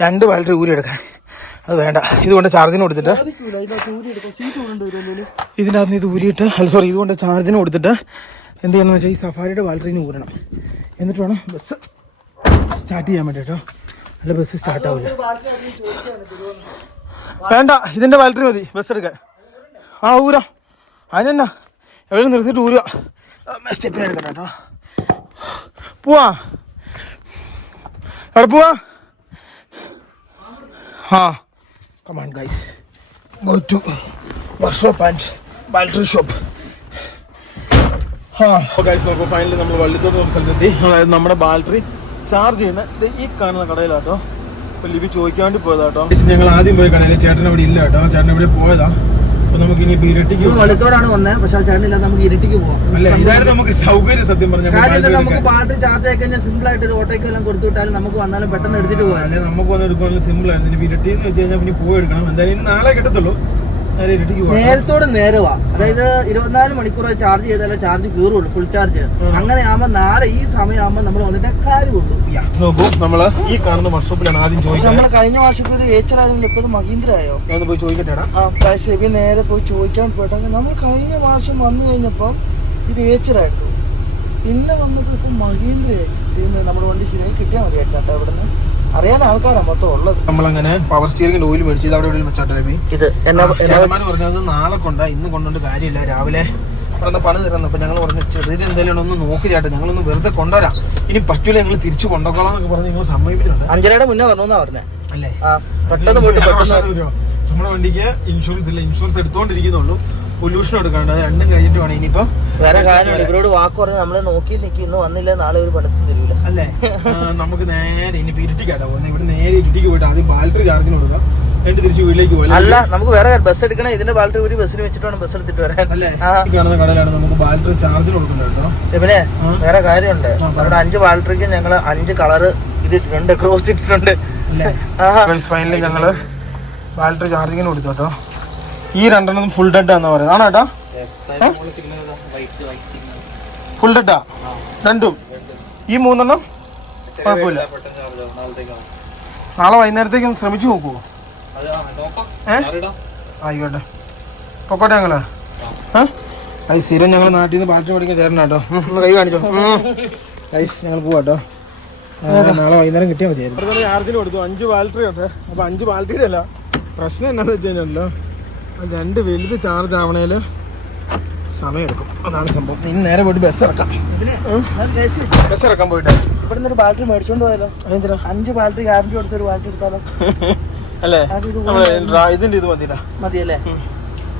2 ബാറ്ററി ഊരി എടുക്കാൻ. അത് വേണ്ട, ഇതുകൊണ്ട് ചാർജിന് കൊടുത്തിട്ട് ഇതിൻ്റെ അകത്ത് ഇത് ഊരിയിട്ട് ഇതുകൊണ്ട് ചാർജിന് കൊടുത്തിട്ട് എന്ത് ചെയ്യണമെന്ന് വെച്ചാൽ ഈ സഫാരിയുടെ ബാറ്ററിന് ഊരണം. എന്നിട്ട് വേണം ബസ് സ്റ്റാർട്ട് ചെയ്യാൻ വേണ്ടി കേട്ടോ. അല്ല ബസ് സ്റ്റാർട്ട് ആവില്ല. വേണ്ട, ഇതിൻ്റെ ബാറ്ററി മതി ബസ് എടുക്കാൻ. ആ ഊരാ, അതിനെന്നാ എവിടെ നിർത്തിയിട്ട് ഊരുക. സ്റ്റെപ്പിന് എടുക്കണം കേട്ടോ. പോവാ, എവിടെ പോവാ? ആ come on guys, go to workshop and battery shop. ആ ഗൈസ് നോക്കൂ, ഫൈനലി നമ്മൾ വള്ളിത്തോട് സ്ഥലത്തെത്തി. അതായത് നമ്മുടെ ബാറ്ററി ചാർജ് ചെയ്യുന്ന ഈ കാണുന്ന കടയിലാട്ടോ. ഇപ്പൊ ലിബി ചോദിക്കാൻ വേണ്ടി പോയതാട്ടോ. ഞങ്ങൾ ആദ്യം പോയ കടയിൽ ചേട്ടൻ അവിടെ ഇല്ല കേട്ടോ. ചേട്ടൻ ഇവിടെ പോയതാ. അപ്പൊ നമുക്ക് ഇനി ഇരട്ടിക്ക് വള്ളിത്തോടാണ് വന്നത്. പക്ഷെ ചേട്ടനില്ല, നമുക്ക് ഇരട്ടിക്ക് പോവാം. അല്ല, ഇതായിരുന്നു നമുക്ക് സൗകര്യം. സത്യം പറഞ്ഞാൽ നമുക്ക് ബാറ്ററി ചാർജ് ആയി കഴിഞ്ഞാൽ സിമ്പിൾ ആയിട്ട് ഒരു ഓട്ടോയ്ക്ക് എല്ലാം കൊടുത്തു വിട്ടാലും നമുക്ക് വന്നാലും പെട്ടെന്ന് എടുത്തിട്ട് പോകാം. അല്ലെ നമുക്ക് വന്ന് എടുക്കാനുള്ള സിമ്പിൾ ആയിരുന്നു. ഇരട്ടി എന്ന് വെച്ച് കഴിഞ്ഞാൽ പിന്നെ പോയി എടുക്കണം. എന്തായാലും നാളെ കിട്ടത്തുള്ളൂ. നേരത്തോട് നേരവാ, അതായത് 24 മണിക്കൂർ ചാർജ് ചെയ്താലേ ചാർജ് കീറുള്ളൂ, ഫുൾ ചാർജ്. അങ്ങനെ ആവുമ്പോ നാളെ ഈ സമയമാകുമ്പോ നമ്മൾ വന്നിട്ട് കാര്യമുള്ളൂ. നോക്കൂ, നമ്മള് ഈ കാണുന്ന വർക്ക്ഷോപ്പിലാണ് ആദ്യം ചോദിച്ചത്. നമ്മള് കഴിഞ്ഞ വർഷത്തിൽ ഏച്ചറാണെങ്കിലും ഇപ്പൊ മഹീന്ദ്ര ആയോ? ഞാൻ പോയി ചോദിക്കട്ടെടാ. സെബി നേരെ പോയി ചോദിക്കാൻ പോയിട്ടെങ്കിൽ നമ്മൾ കഴിഞ്ഞ വർഷം വന്നു കഴിഞ്ഞപ്പം ഇത് ഏച്ചറായിട്ടു, പിന്നെ വന്നപ്പോ ഇപ്പൊ മഹീന്ദ്രയായിട്ട്. നമ്മുടെ വണ്ടി ശരിയായി കിട്ടിയാൽ മതിയായിട്ടോ. ഇവിടെ നിന്ന് അറിയാൻ ആൾക്കാരാ മൊത്തം ഉള്ളത്. നമ്മളങ്ങനെ പവർ സ്റ്റിയറിംഗിന്റെ ഓയിൽ മേടിച്ചു. ഇത് അവിടെ എവിടെയും വെച്ചാട്ടോ. ഇത് ചേട്ടന്മാര് പറഞ്ഞത് നാളെ കൊണ്ടാ, ഇന്ന് കൊണ്ടുകൊണ്ട് കാര്യമില്ല. രാവിലെ ഇവിടെ പണി തരുന്നു. അപ്പൊ ഞങ്ങൾ പറഞ്ഞു ചെറിയത് എന്തെങ്കിലും ഒന്ന് നോക്കി ചേട്ടാ, ഞങ്ങളൊന്ന് വെറുതെ കൊണ്ടുവരാം. ഇനി പറ്റൂല, ഞങ്ങൾ തിരിച്ചു കൊണ്ടുപോകാം എന്നൊക്കെ പറഞ്ഞ് നിങ്ങൾ സമ്മതിപ്പിച്ചിട്ടുണ്ട്. 5:30 മുന്നേ പറഞ്ഞാ പറഞ്ഞേ അല്ലേ? പെട്ടെന്ന് പോയിട്ട് നമ്മുടെ വണ്ടിക്ക് ഇൻഷുറൻസ് ഇല്ല. ഇൻഷുറൻസ് എടുത്തോണ്ടിരിക്കുന്നുള്ളൂ. പൊല്യൂഷൻ എടുക്കാണ്ട്. അത് രണ്ടും കഴിഞ്ഞിട്ട് വേണം ഇനിയിപ്പോ. വേറെ കാര്യമുണ്ട്, ഇവരോട് വാക്ക് പറഞ്ഞ് നമ്മളെ നോക്കി നിൽക്കി ഇന്ന് വന്നില്ല നാളെ ഒരു പണത്തിന് തരൂല അല്ലേ? നമുക്ക് നേരെ ഇനി ഇരിട്ടിക്കാട്ടോ പോകുന്നത്. ഇവിടെ നേരെ ഇരിട്ടിക്ക് പോയിട്ട് ആദ്യം ബാറ്ററി ചാർജിന് കൊടുക്കാം, എന്നിട്ട് തിരിച്ച് വീട്ടിലേക്ക് പോകാം. അല്ല, നമുക്ക് വേറെ ബസ് എടുക്കണം. ഇതിന്റെ ബാറ്ററി ഒരു ബസ്സിന് വെച്ചിട്ട് വേണം ബസ് എടുത്തിട്ട് വരാൻ. അല്ലേ? കാണുന്ന കടയിലാണ് നമുക്ക് ബാറ്ററി ചാർജിന് കൊടുക്കുന്നത് കേട്ടോ. പിന്നെ വേറെ കാര്യമുണ്ട്, നമ്മുടെ 5 ബാറ്ററിക്ക് ഞങ്ങള് 5 കളറ് ഇതിട്ടുണ്ട്, ക്രോസ് ഇട്ടിട്ടുണ്ട്. ഫൈനലി ഞങ്ങള് ബാറ്ററി ചാർജിങ്ങിന് കൊടുത്തു കേട്ടോ. ഈ 2 ഫുൾ ഡെഡ് ആണെന്ന് പറയുന്നത്. ആണോ ഏട്ടാ? ഫുൾ ഡെഡാ 2? ഈ 3 കുഴപ്പമില്ല. നാളെ വൈകുന്നേരത്തേക്ക് ഒന്ന് ശ്രമിച്ചു നോക്കുവോ? ആയിക്കോട്ടെ, പൊക്കോട്ടെ ഞങ്ങള്. സ്ഥിരം ഞങ്ങൾ നാട്ടിൽ നിന്ന് ബാറ്ററി മേടിക്കാൻ ചേരണം കേട്ടോ. ഒന്ന് കൈ കാണിച്ചോ. ഞങ്ങൾ പോവാട്ടോ. നാളെ വൈകുന്നേരം കിട്ടിയാൽ മതിയായിരുന്നു. ചാർജിന് കൊടുത്തു. 5 ബാറ്ററി ഉണ്ട്. അപ്പൊ 5 ബാറ്ററിയുടെ അല്ല പ്രശ്നം എന്നാന്ന് വെച്ച് കഴിഞ്ഞാലോ, 2 വലുത് ചാർജ് ആവണേല് സമയമെടുക്കും. അതാണ് സംഭവം. ഇനി നേരെ പോയിട്ട് ബസ് ഇറക്കാം. ബസ് ഇറക്കാൻ പോയിട്ട് ഇവിടെ നിന്ന് ഒരു ബാറ്ററി മേടിച്ചോണ്ട് പോയാലോ? 5 ബാറ്ററി ഗ്യാരണ്ടി കൊടുത്തൊരു ബാറ്ററി എടുത്താലോ? അല്ലേ? ഇതിന്റെ ഇത് മതിയില്ല. മതിയല്ലേ?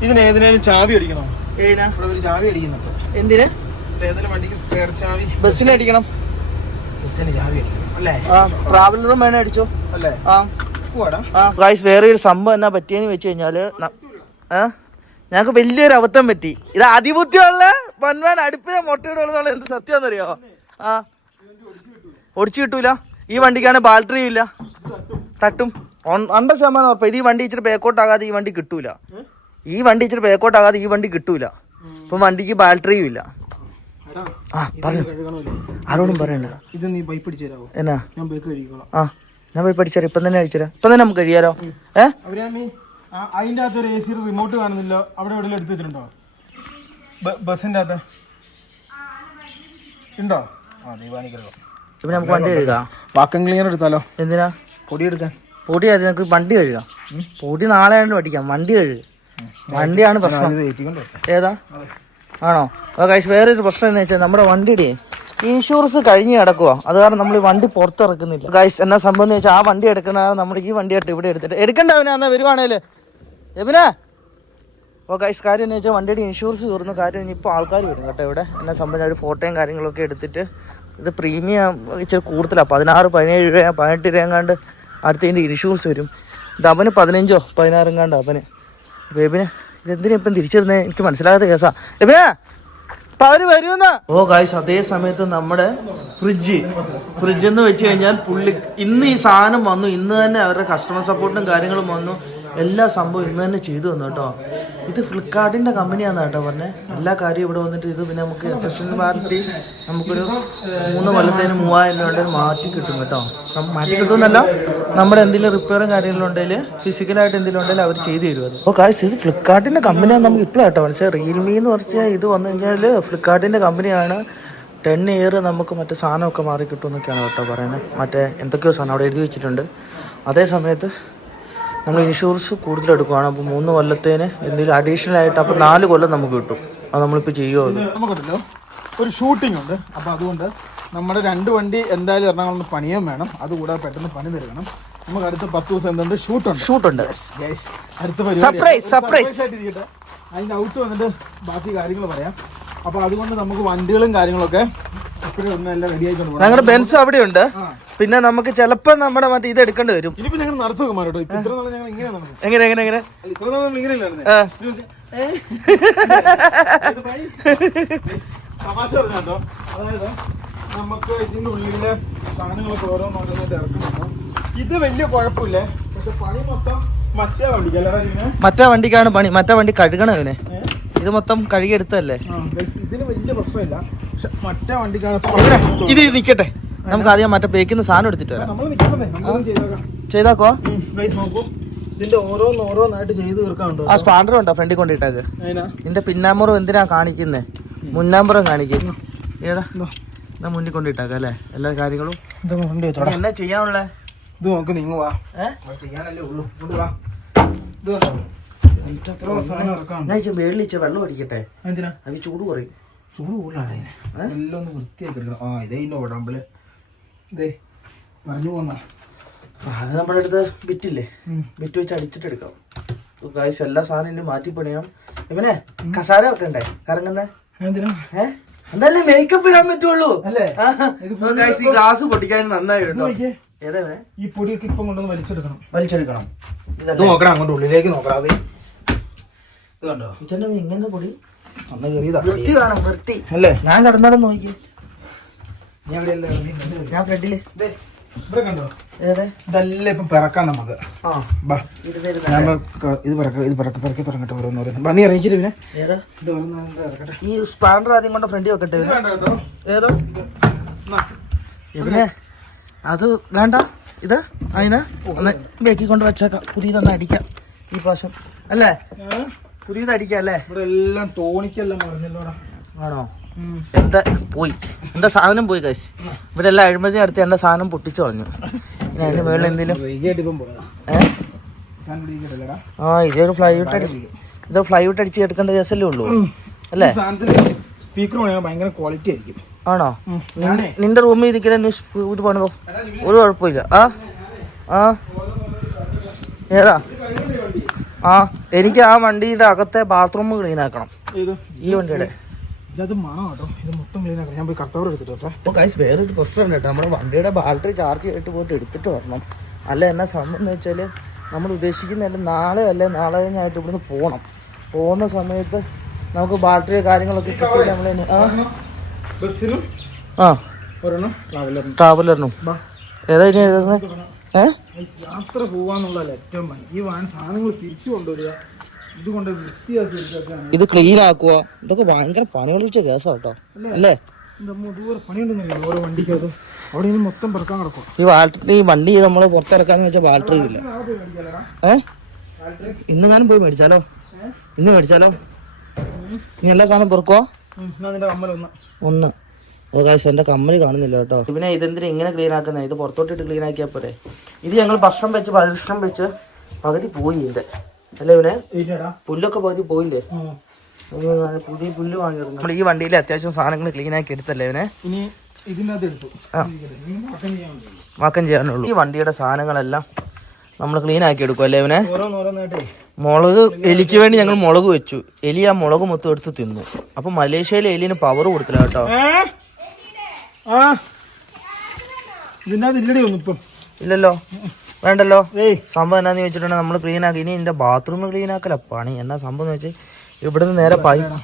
ഇതിന് ഏതിനേലും ചാവി അടിക്കണോ? ഇവിടെ ഒരു ചാവി അടിക്കുന്നുണ്ട്. എന്തിന്? ഏതെങ്കിലും വണ്ടിക്ക് സ്പെയർ ചാവി ബസ്സിലടിക്കണം. ബസ്സിന് ചാവി അടിക്കണം അല്ലേ? ട്രാവലറും വേണേ അടിച്ചോ അല്ലേ? വേറെ ഒരു സംഭവം എന്നാ പറ്റിയെന്ന് വെച്ച് കഴിഞ്ഞാല്, ഞങ്ങക്ക് വലിയൊരു അബദ്ധം പറ്റി. ഇത് അതിബുദ്ധിയുള്ള പൊന്മാൻ അടുപ്പിലെ മുട്ടയിടുള്ള എന്ത് സത്യം എന്നറിയോ? ഒടിച്ചു കിട്ടൂല. ഈ വണ്ടിക്കാണ് ബാറ്ററി ഇല്ല, തട്ടും 100% ഉറപ്പ്. ഇത് ഈ വണ്ടി ഇച്ചിരി ബേക്കോട്ടാകാതെ ഈ വണ്ടി കിട്ടൂല. ഈ വണ്ടി ഇച്ചിരി ബേക്കോട്ടാകാതെ ഈ വണ്ടി കിട്ടൂല. ഇപ്പം വണ്ടിക്ക് ബാറ്ററിയും ഇല്ല. ആരോടും പറയണ്ട. ഇത് നീ പൈപ്പ് അടിച്ചു തരാമോ? എന്നാ ഞാൻ ബൈക്ക് കഴിക്കോളാം. ഞാൻ പോയി പഠിച്ചേരാം. ഇപ്പം തന്നെ അടിച്ചുതരാം. ഇപ്പം തന്നെ നമുക്ക് കഴിയാലോ? അതിന്റെ അകത്ത് ഒരു AC റിമോട്ട് കാണുന്നില്ല. അവിടെ എവിടെയെങ്കിലും എടുത്ത് വെച്ചിട്ടുണ്ടോ? ബസ്സിന്റെ അകത്ത് ഉണ്ടോ? ഇപ്പൊ നമുക്ക് വണ്ടി കഴുകാം. വാക്കം ക്ലീനർ എടുത്താലോ? എന്തിനാ? പൊടി എടുക്കാൻ. പൊടി അത് നമുക്ക് വണ്ടി കഴുകാം. പൊടി നാളെ ആയിട്ട് പഠിക്കാം. വണ്ടി കഴുകുക. വണ്ടിയാണ് പ്രശ്നം. ഏതാ? ആണോ? വേറൊരു പ്രശ്നം എന്ന് വെച്ചാൽ നമ്മുടെ വണ്ടിയുടെ ഇൻഷുറൻസ് കഴിഞ്ഞ് കിടക്കുക. അത് കാരണം നമ്മൾ ഈ വണ്ടി പുറത്തിറക്കുന്നില്ല. ഗൈസ് എന്നാ സംഭവം എന്ന് വെച്ചാൽ ആ വണ്ടി എടുക്കണ നമ്മൾ ഈ വണ്ടിയായിട്ട് ഇവിടെ എടുത്തിട്ട് എടുക്കണ്ടവനാ എന്നാ വരുവാണേല് എബിനാ. അപ്പോൾ ഗൈസ് കാര്യം എന്ന് വെച്ചാൽ വണ്ടിയുടെ ഇൻഷുറൻസ് കയറുന്ന കാര്യം ഇനിയിപ്പോൾ ആൾക്കാർ വരും കേട്ടോ. ഇവിടെ എന്നാ സംഭവം ഒരു ഫോട്ടോയും കാര്യങ്ങളൊക്കെ എടുത്തിട്ട് ഇത് പ്രീമിയം ഇച്ചിരി കൂടുതലാണ്. 16, 17 രൂപ 18 രൂപ എങ്ങാണ്ട് അടുത്തതിൻ്റെ ഇൻഷുറൻസ് വരും. ഇത് അവന് 15 16 എങ്ങാണ്ട് അവന്. ബേബിന് ഇതെന്തിനാ ഇപ്പം തിരിച്ചിരുന്നേ? എനിക്ക് മനസ്സിലാകാത്ത കേസാ. എബിനാ അപ്പൊ അവര് വരുമെന്നാ. ഓ ഗായ്സ്, അതേ സമയത്ത് നമ്മുടെ ഫ്രിഡ്ജ് എന്ന് വെച്ച് കഴിഞ്ഞാൽ ഇന്ന് ഈ സാധനം വന്നു. ഇന്ന് തന്നെ അവരുടെ കസ്റ്റമർ സപ്പോർട്ടും കാര്യങ്ങളും വന്നു. എല്ലാ സംഭവം ഇന്ന് തന്നെ ചെയ്തു തന്നു കേട്ടോ. ഇത് ഫ്ലിപ്കാർട്ടിന്റെ കമ്പനിയാന്ന് കേട്ടോ പറഞ്ഞത്. എല്ലാ കാര്യവും ഇവിടെ വന്നിട്ട് ഇത് പിന്നെ നമുക്ക് സെഷൻ വാറണ്ടി നമുക്കൊരു 3 കൊല്ലത്തേന് 3000 രൂപ മാറ്റി കിട്ടും കേട്ടോ. മാറ്റി കിട്ടുമെന്നല്ല, നമ്മുടെ എന്തെങ്കിലും റിപ്പയറും കാര്യങ്ങളും ഉണ്ടെങ്കിൽ ഫിസിക്കലായിട്ട് എന്തെങ്കിലും ഉണ്ടെങ്കിൽ അവർ ചെയ്ത് തരും അത്. അപ്പോൾ കാശ് ഇത് ഫ്ലിപ്കാർട്ടിന്റെ കമ്പനിയാന്ന് നമുക്ക് ഇപ്പോഴും കേട്ടോ. പക്ഷേ റിയൽമി എന്ന് പറഞ്ഞാൽ ഇത് വന്നു കഴിഞ്ഞാൽ ഫ്ലിപ്കാർട്ടിന്റെ കമ്പനിയാണ്. 10 ഇയർ നമുക്ക് മറ്റേ സാധനമൊക്കെ മാറി കിട്ടും എന്നൊക്കെയാണ് കേട്ടോ പറയുന്നത്. മറ്റേ എന്തൊക്കെയോ സാധനം അവിടെ എഴുതി വെച്ചിട്ടുണ്ട്. അതേ സമയത്ത് നമ്മൾ ഇൻഷുറൻസ് കൂടുതൽ എടുക്കുകയാണ്. അപ്പോൾ 3 കൊല്ലത്തേന് എന്തെങ്കിലും അഡീഷണൽ ആയിട്ട് അപ്പോൾ 4 കൊല്ലം നമുക്ക് കിട്ടും. അത് നമ്മളിപ്പോൾ ചെയ്യുമോ? നമുക്കുണ്ടല്ലോ ഒരു ഷൂട്ടിംഗ് ഉണ്ട്. അപ്പോൾ അതുകൊണ്ട് നമ്മുടെ 2 വണ്ടി എന്തായാലും എറണാകുളം പണിയും വേണം. അതുകൂടാതെ പെട്ടെന്ന് പണി തരണം. നമുക്ക് അടുത്ത 10 ദിവസം എന്തുണ്ട്, ഷൂട്ടുണ്ട്. അടുത്ത സർപ്രൈസ് ആയിട്ടിരിക്കട്ടെ. അതിൻ്റെ ഔട്ട് വന്നിട്ട് ബാക്കി കാര്യങ്ങൾ പറയാം. അപ്പോൾ അതുകൊണ്ട് നമുക്ക് വണ്ടികളും കാര്യങ്ങളൊക്കെ ഞങ്ങളുടെ ബെൻസ് അവിടെ ഉണ്ട്. പിന്നെ നമുക്ക് ചിലപ്പോ നമ്മുടെ മറ്റേ ഇത് എടുക്കേണ്ടി വരും. ഇനിയിപ്പോ ഞങ്ങൾ നടത്തുക മാറോട്ടോ. ഇത്ര നാളെ ഞങ്ങൾ ഇങ്ങനെ നടന്നു. എങ്ങനെ ഇത്ര നാളെ നമ്മൾ ഇങ്ങനെയല്ലായിരുന്നു. തമാശ പറഞ്ഞോ. അതായത് നമുക്ക് ഇതിന്റെ ഉള്ളിലെ സാധനങ്ങളൊക്കെ ഓരോന്നോരോന്നായിട്ട് ഇറക്കുന്നുണ്ടോ. ഇത് വലിയ കുഴപ്പമില്ലേ, പക്ഷെ പണി മൊത്തം മറ്റേ വണ്ടിക്കാണ് പണി. മറ്റേ വണ്ടി കഴുകണം ഇവനെ. ഇത് മൊത്തം കഴുകിയെടുത്തല്ലേ. ഇതിന് വലിയ പ്രശ്നമില്ല, പക്ഷെ മറ്റേ വണ്ടിക്കാണ്. ഇത് നിക്കട്ടെ, നമുക്ക് ആദ്യം മറ്റേ പേക്കുന്ന സാധനം എടുത്തിട്ട് വരാം. ചെയ്താക്കോ. ഇതിന്റെ ഓരോന്നായിട്ട് ചെയ്ത് തീർക്കാനുണ്ടോ. ആ സ്പാൻഡർ ഉണ്ടോ ഫ്രണ്ടിൽ കൊണ്ടിട്ടേക്ക്. നിന്റെ പിന്നാമ്പുറം എന്തിനാ കാണിക്കുന്നേ? മുന്നാമ്പുറം കാണിക്കും. ഏതാ മുന്നിൽ കൊണ്ടിട്ടേക്ക് അല്ലേ എല്ലാ കാര്യങ്ങളും. എന്നാ ചെയ്യാനുള്ള ഇത് നോക്ക്. നിങ്ങൾ വാ, ചെയ്യാനല്ലേ ഉള്ളൂ. ഞാൻ മേളിൽ വെള്ളം അടിക്കട്ടെ. എന്തിനാ? അത് ചൂട് കുറയും. ചൂട് കൂടുതലാണ്. എല്ലാം ഒന്ന് വൃത്തിയാക്കി എടുക്കണം. ആ ഇതേ ഓടാമ്പള് ഇതേ പറഞ്ഞു പോന്ന അത് നമ്മുടെ അടുത്ത് ബിറ്റില്ലേ, ബിറ്റ് വെച്ച് അടിച്ചിട്ട് എടുക്കാം. ഗായ്സ് എല്ലാ സാധനം മാറ്റി പണിയാം. ഇവനെ കസാര വെക്കണ്ടേ കറങ്ങുന്നേ? എന്തായാലും മേക്കപ്പ് ഇടാൻ പറ്റുള്ളൂ അല്ലേ? ഈ ഗ്ലാസ് പൊട്ടിക്കാൻ നന്നായിട്ടോ. ഏതാ ഈ പൊടിയൊക്കെ ഇപ്പം കൊണ്ടൊന്ന് വലിച്ചെടുക്കണം. ഇത് നോക്കണം, അങ്ങോട്ട് ഉള്ളിലേക്ക് നോക്കണം. ഇത് കണ്ടോ ഇതന്നെ ഇങ്ങനെ പൊടി വൃത്തി വേണം, വൃത്തി അല്ലേ? ഞാൻ കടന്നാടം നോക്കി. ഞാൻ ഫ്രണ്ടില് ഇവിടെ കണ്ടോ. ഇതെല്ലാം ഇപ്പം പിറക്കാം നമുക്ക്. ഇത് പിറക്കി തുടങ്ങട്ടെ ഓരോന്നോരോന്ന്. നീ ഇറങ്ങിക്കില്ല പിന്നെ. ഈ സ്പാൻഡർ ആദ്യം കൊണ്ട് ഫ്രണ്ടിൽ വെക്കട്ടെ. ഏതോ ഇതിനെ അത് വേണ്ട. ഇത് അതിനെ ഒന്ന് ബേക്കി കൊണ്ട് വെച്ചേക്കാം. പുതിയതൊന്ന് അടിക്കാം ഈ പ്രാവശ്യം അല്ലേ? പുതിയത് അടിക്കാം അല്ലേ? ഇവിടെ എല്ലാം ടോണിക്കെല്ലാം പറഞ്ഞല്ലോടാ. ആണോ? എന്താ പോയി, എന്താ സാധനം പോയി കാശ്. ഇവിടെ എല്ലാം അഴിമതി നടത്തി എന്റെ സാധനം പൊട്ടിച്ചു കളഞ്ഞു. ഇനി അതിന്റെ മേളിൽ എന്തെങ്കിലും ഇതൊരു ഫ്ലൈവുഡ് അടിച്ച് എടുക്കേണ്ട കേസല്ലേ ഉള്ളൂ അല്ലേ? സ്പീക്കർ ഭയങ്കര ക്വാളിറ്റി ആയിരിക്കും. ആണോ? നിന്റെ റൂമിൽ ഇരിക്കുന്ന ഇത് പണിതോ, ഒരു കുഴപ്പമില്ല. ഏതാ? എനിക്ക് ആ വണ്ടിയുടെ അകത്തെ ബാത്റൂം ക്ലീൻ ആക്കണം. ഈ വണ്ടിയുടെ വേറൊരു പ്രശ്നം കേട്ടോ. നമ്മുടെ വണ്ടിയുടെ ബാറ്ററി ചാർജ് ചെയ്തിട്ട് പോയിട്ട് എടുത്തിട്ട് വരണം. അല്ല എന്നാ സംഭവം എന്ന് വെച്ചാൽ നമ്മൾ ഉദ്ദേശിക്കുന്നതല്ല, നാളെ അല്ലെ നാളെ കഴിഞ്ഞായിട്ട് ഇവിടുന്ന് പോകണം. പോകുന്ന സമയത്ത് നമുക്ക് ബാറ്ററി കാര്യങ്ങളൊക്കെ കിട്ടിയിട്ട് നമ്മൾ ട്രാവലറിനും ഏതാ ഇനി എഴുതുന്നത്? യാത്ര പോവാന്നുള്ളതല്ല ഏറ്റവും പണി. ഈ സാധനങ്ങൾ തിരിച്ചു കൊണ്ടുവരിക, ഇതുകൊണ്ട് വൃത്തിയാക്കി എടുക്കുക, ഇത് ക്ലീൻ ആക്കുക. ഇതൊക്കെ ഭയങ്കര പണികൾ വെച്ച കേസാ കേട്ടോ അല്ലേ? പണിയുണ്ടെന്നില്ല ഓരോ വണ്ടിക്കകത്ത്. അവിടെ ഇനി മൊത്തം പിറക്കാൻ കിടക്കും. ഈ വണ്ടി നമ്മൾ പുറത്തിറക്കാന്ന് വെച്ചാൽ ബാറ്ററി ഇല്ല. ഇന്ന് ഞാനും പോയി മേടിച്ചാലോ? ഇന്ന് മേടിച്ചാലോ? ഇനി എല്ലാ സാധനം പെറുക്കോ? ഒന്ന് എന്റെ കമ്മല് കാണുന്നില്ല കേട്ടോ. ഇവനെ ഇതെന്തിനാ ഇങ്ങനെ ക്ലീൻ ആക്കുന്നത്? ഇത് പുറത്തോട്ടിട്ട് ക്ലീൻ ആക്കിയാൽ പോരെ. ഇത് ഞങ്ങൾ ഭക്ഷണം വെച്ച് പകുതി പോയി ഇതിന്റെ അല്ലേ? ഇവനെ പുല്ലൊക്കെ പകുതി പോയില്ലേ? പുതിയ പുല്ല് വാങ്ങിയിരുന്നു. നമ്മൾ ഈ വണ്ടിയിൽ അത്യാവശ്യം സാധനങ്ങൾ ക്ലീൻ ആക്കി എടുത്തല്ലേ ഇവനെ? മാക്കം ചെയ്യാനുള്ളൂ. ഈ വണ്ടിയുടെ സാധനങ്ങളെല്ലാം നമ്മൾ ക്ലീൻ ആക്കി എടുക്കും അല്ലേ ഇവനെ? മുളക് എലിക്ക് വേണ്ടി ഞങ്ങൾ മുളക് വെച്ചു. എലി ആ മുളക് മൊത്തം എടുത്ത് തിന്നു. അപ്പൊ മലേഷ്യയിലെ എലിന് പവർ കൊടുത്തില്ല കേട്ടോ. ഇല്ലല്ലോ, വേണ്ടല്ലോ. സംഭവം എന്നാന്ന് വെച്ചിട്ടുണ്ടെങ്കിൽ നമ്മൾ ക്ലീൻ ആക്കി. ഇനി എന്റെ ബാത്റൂം ക്ലീൻ ആക്കല പണി. എന്നാ സംഭവം എന്ന് വെച്ചാൽ ഇവിടുന്ന് നേരെ പൈപ്പ്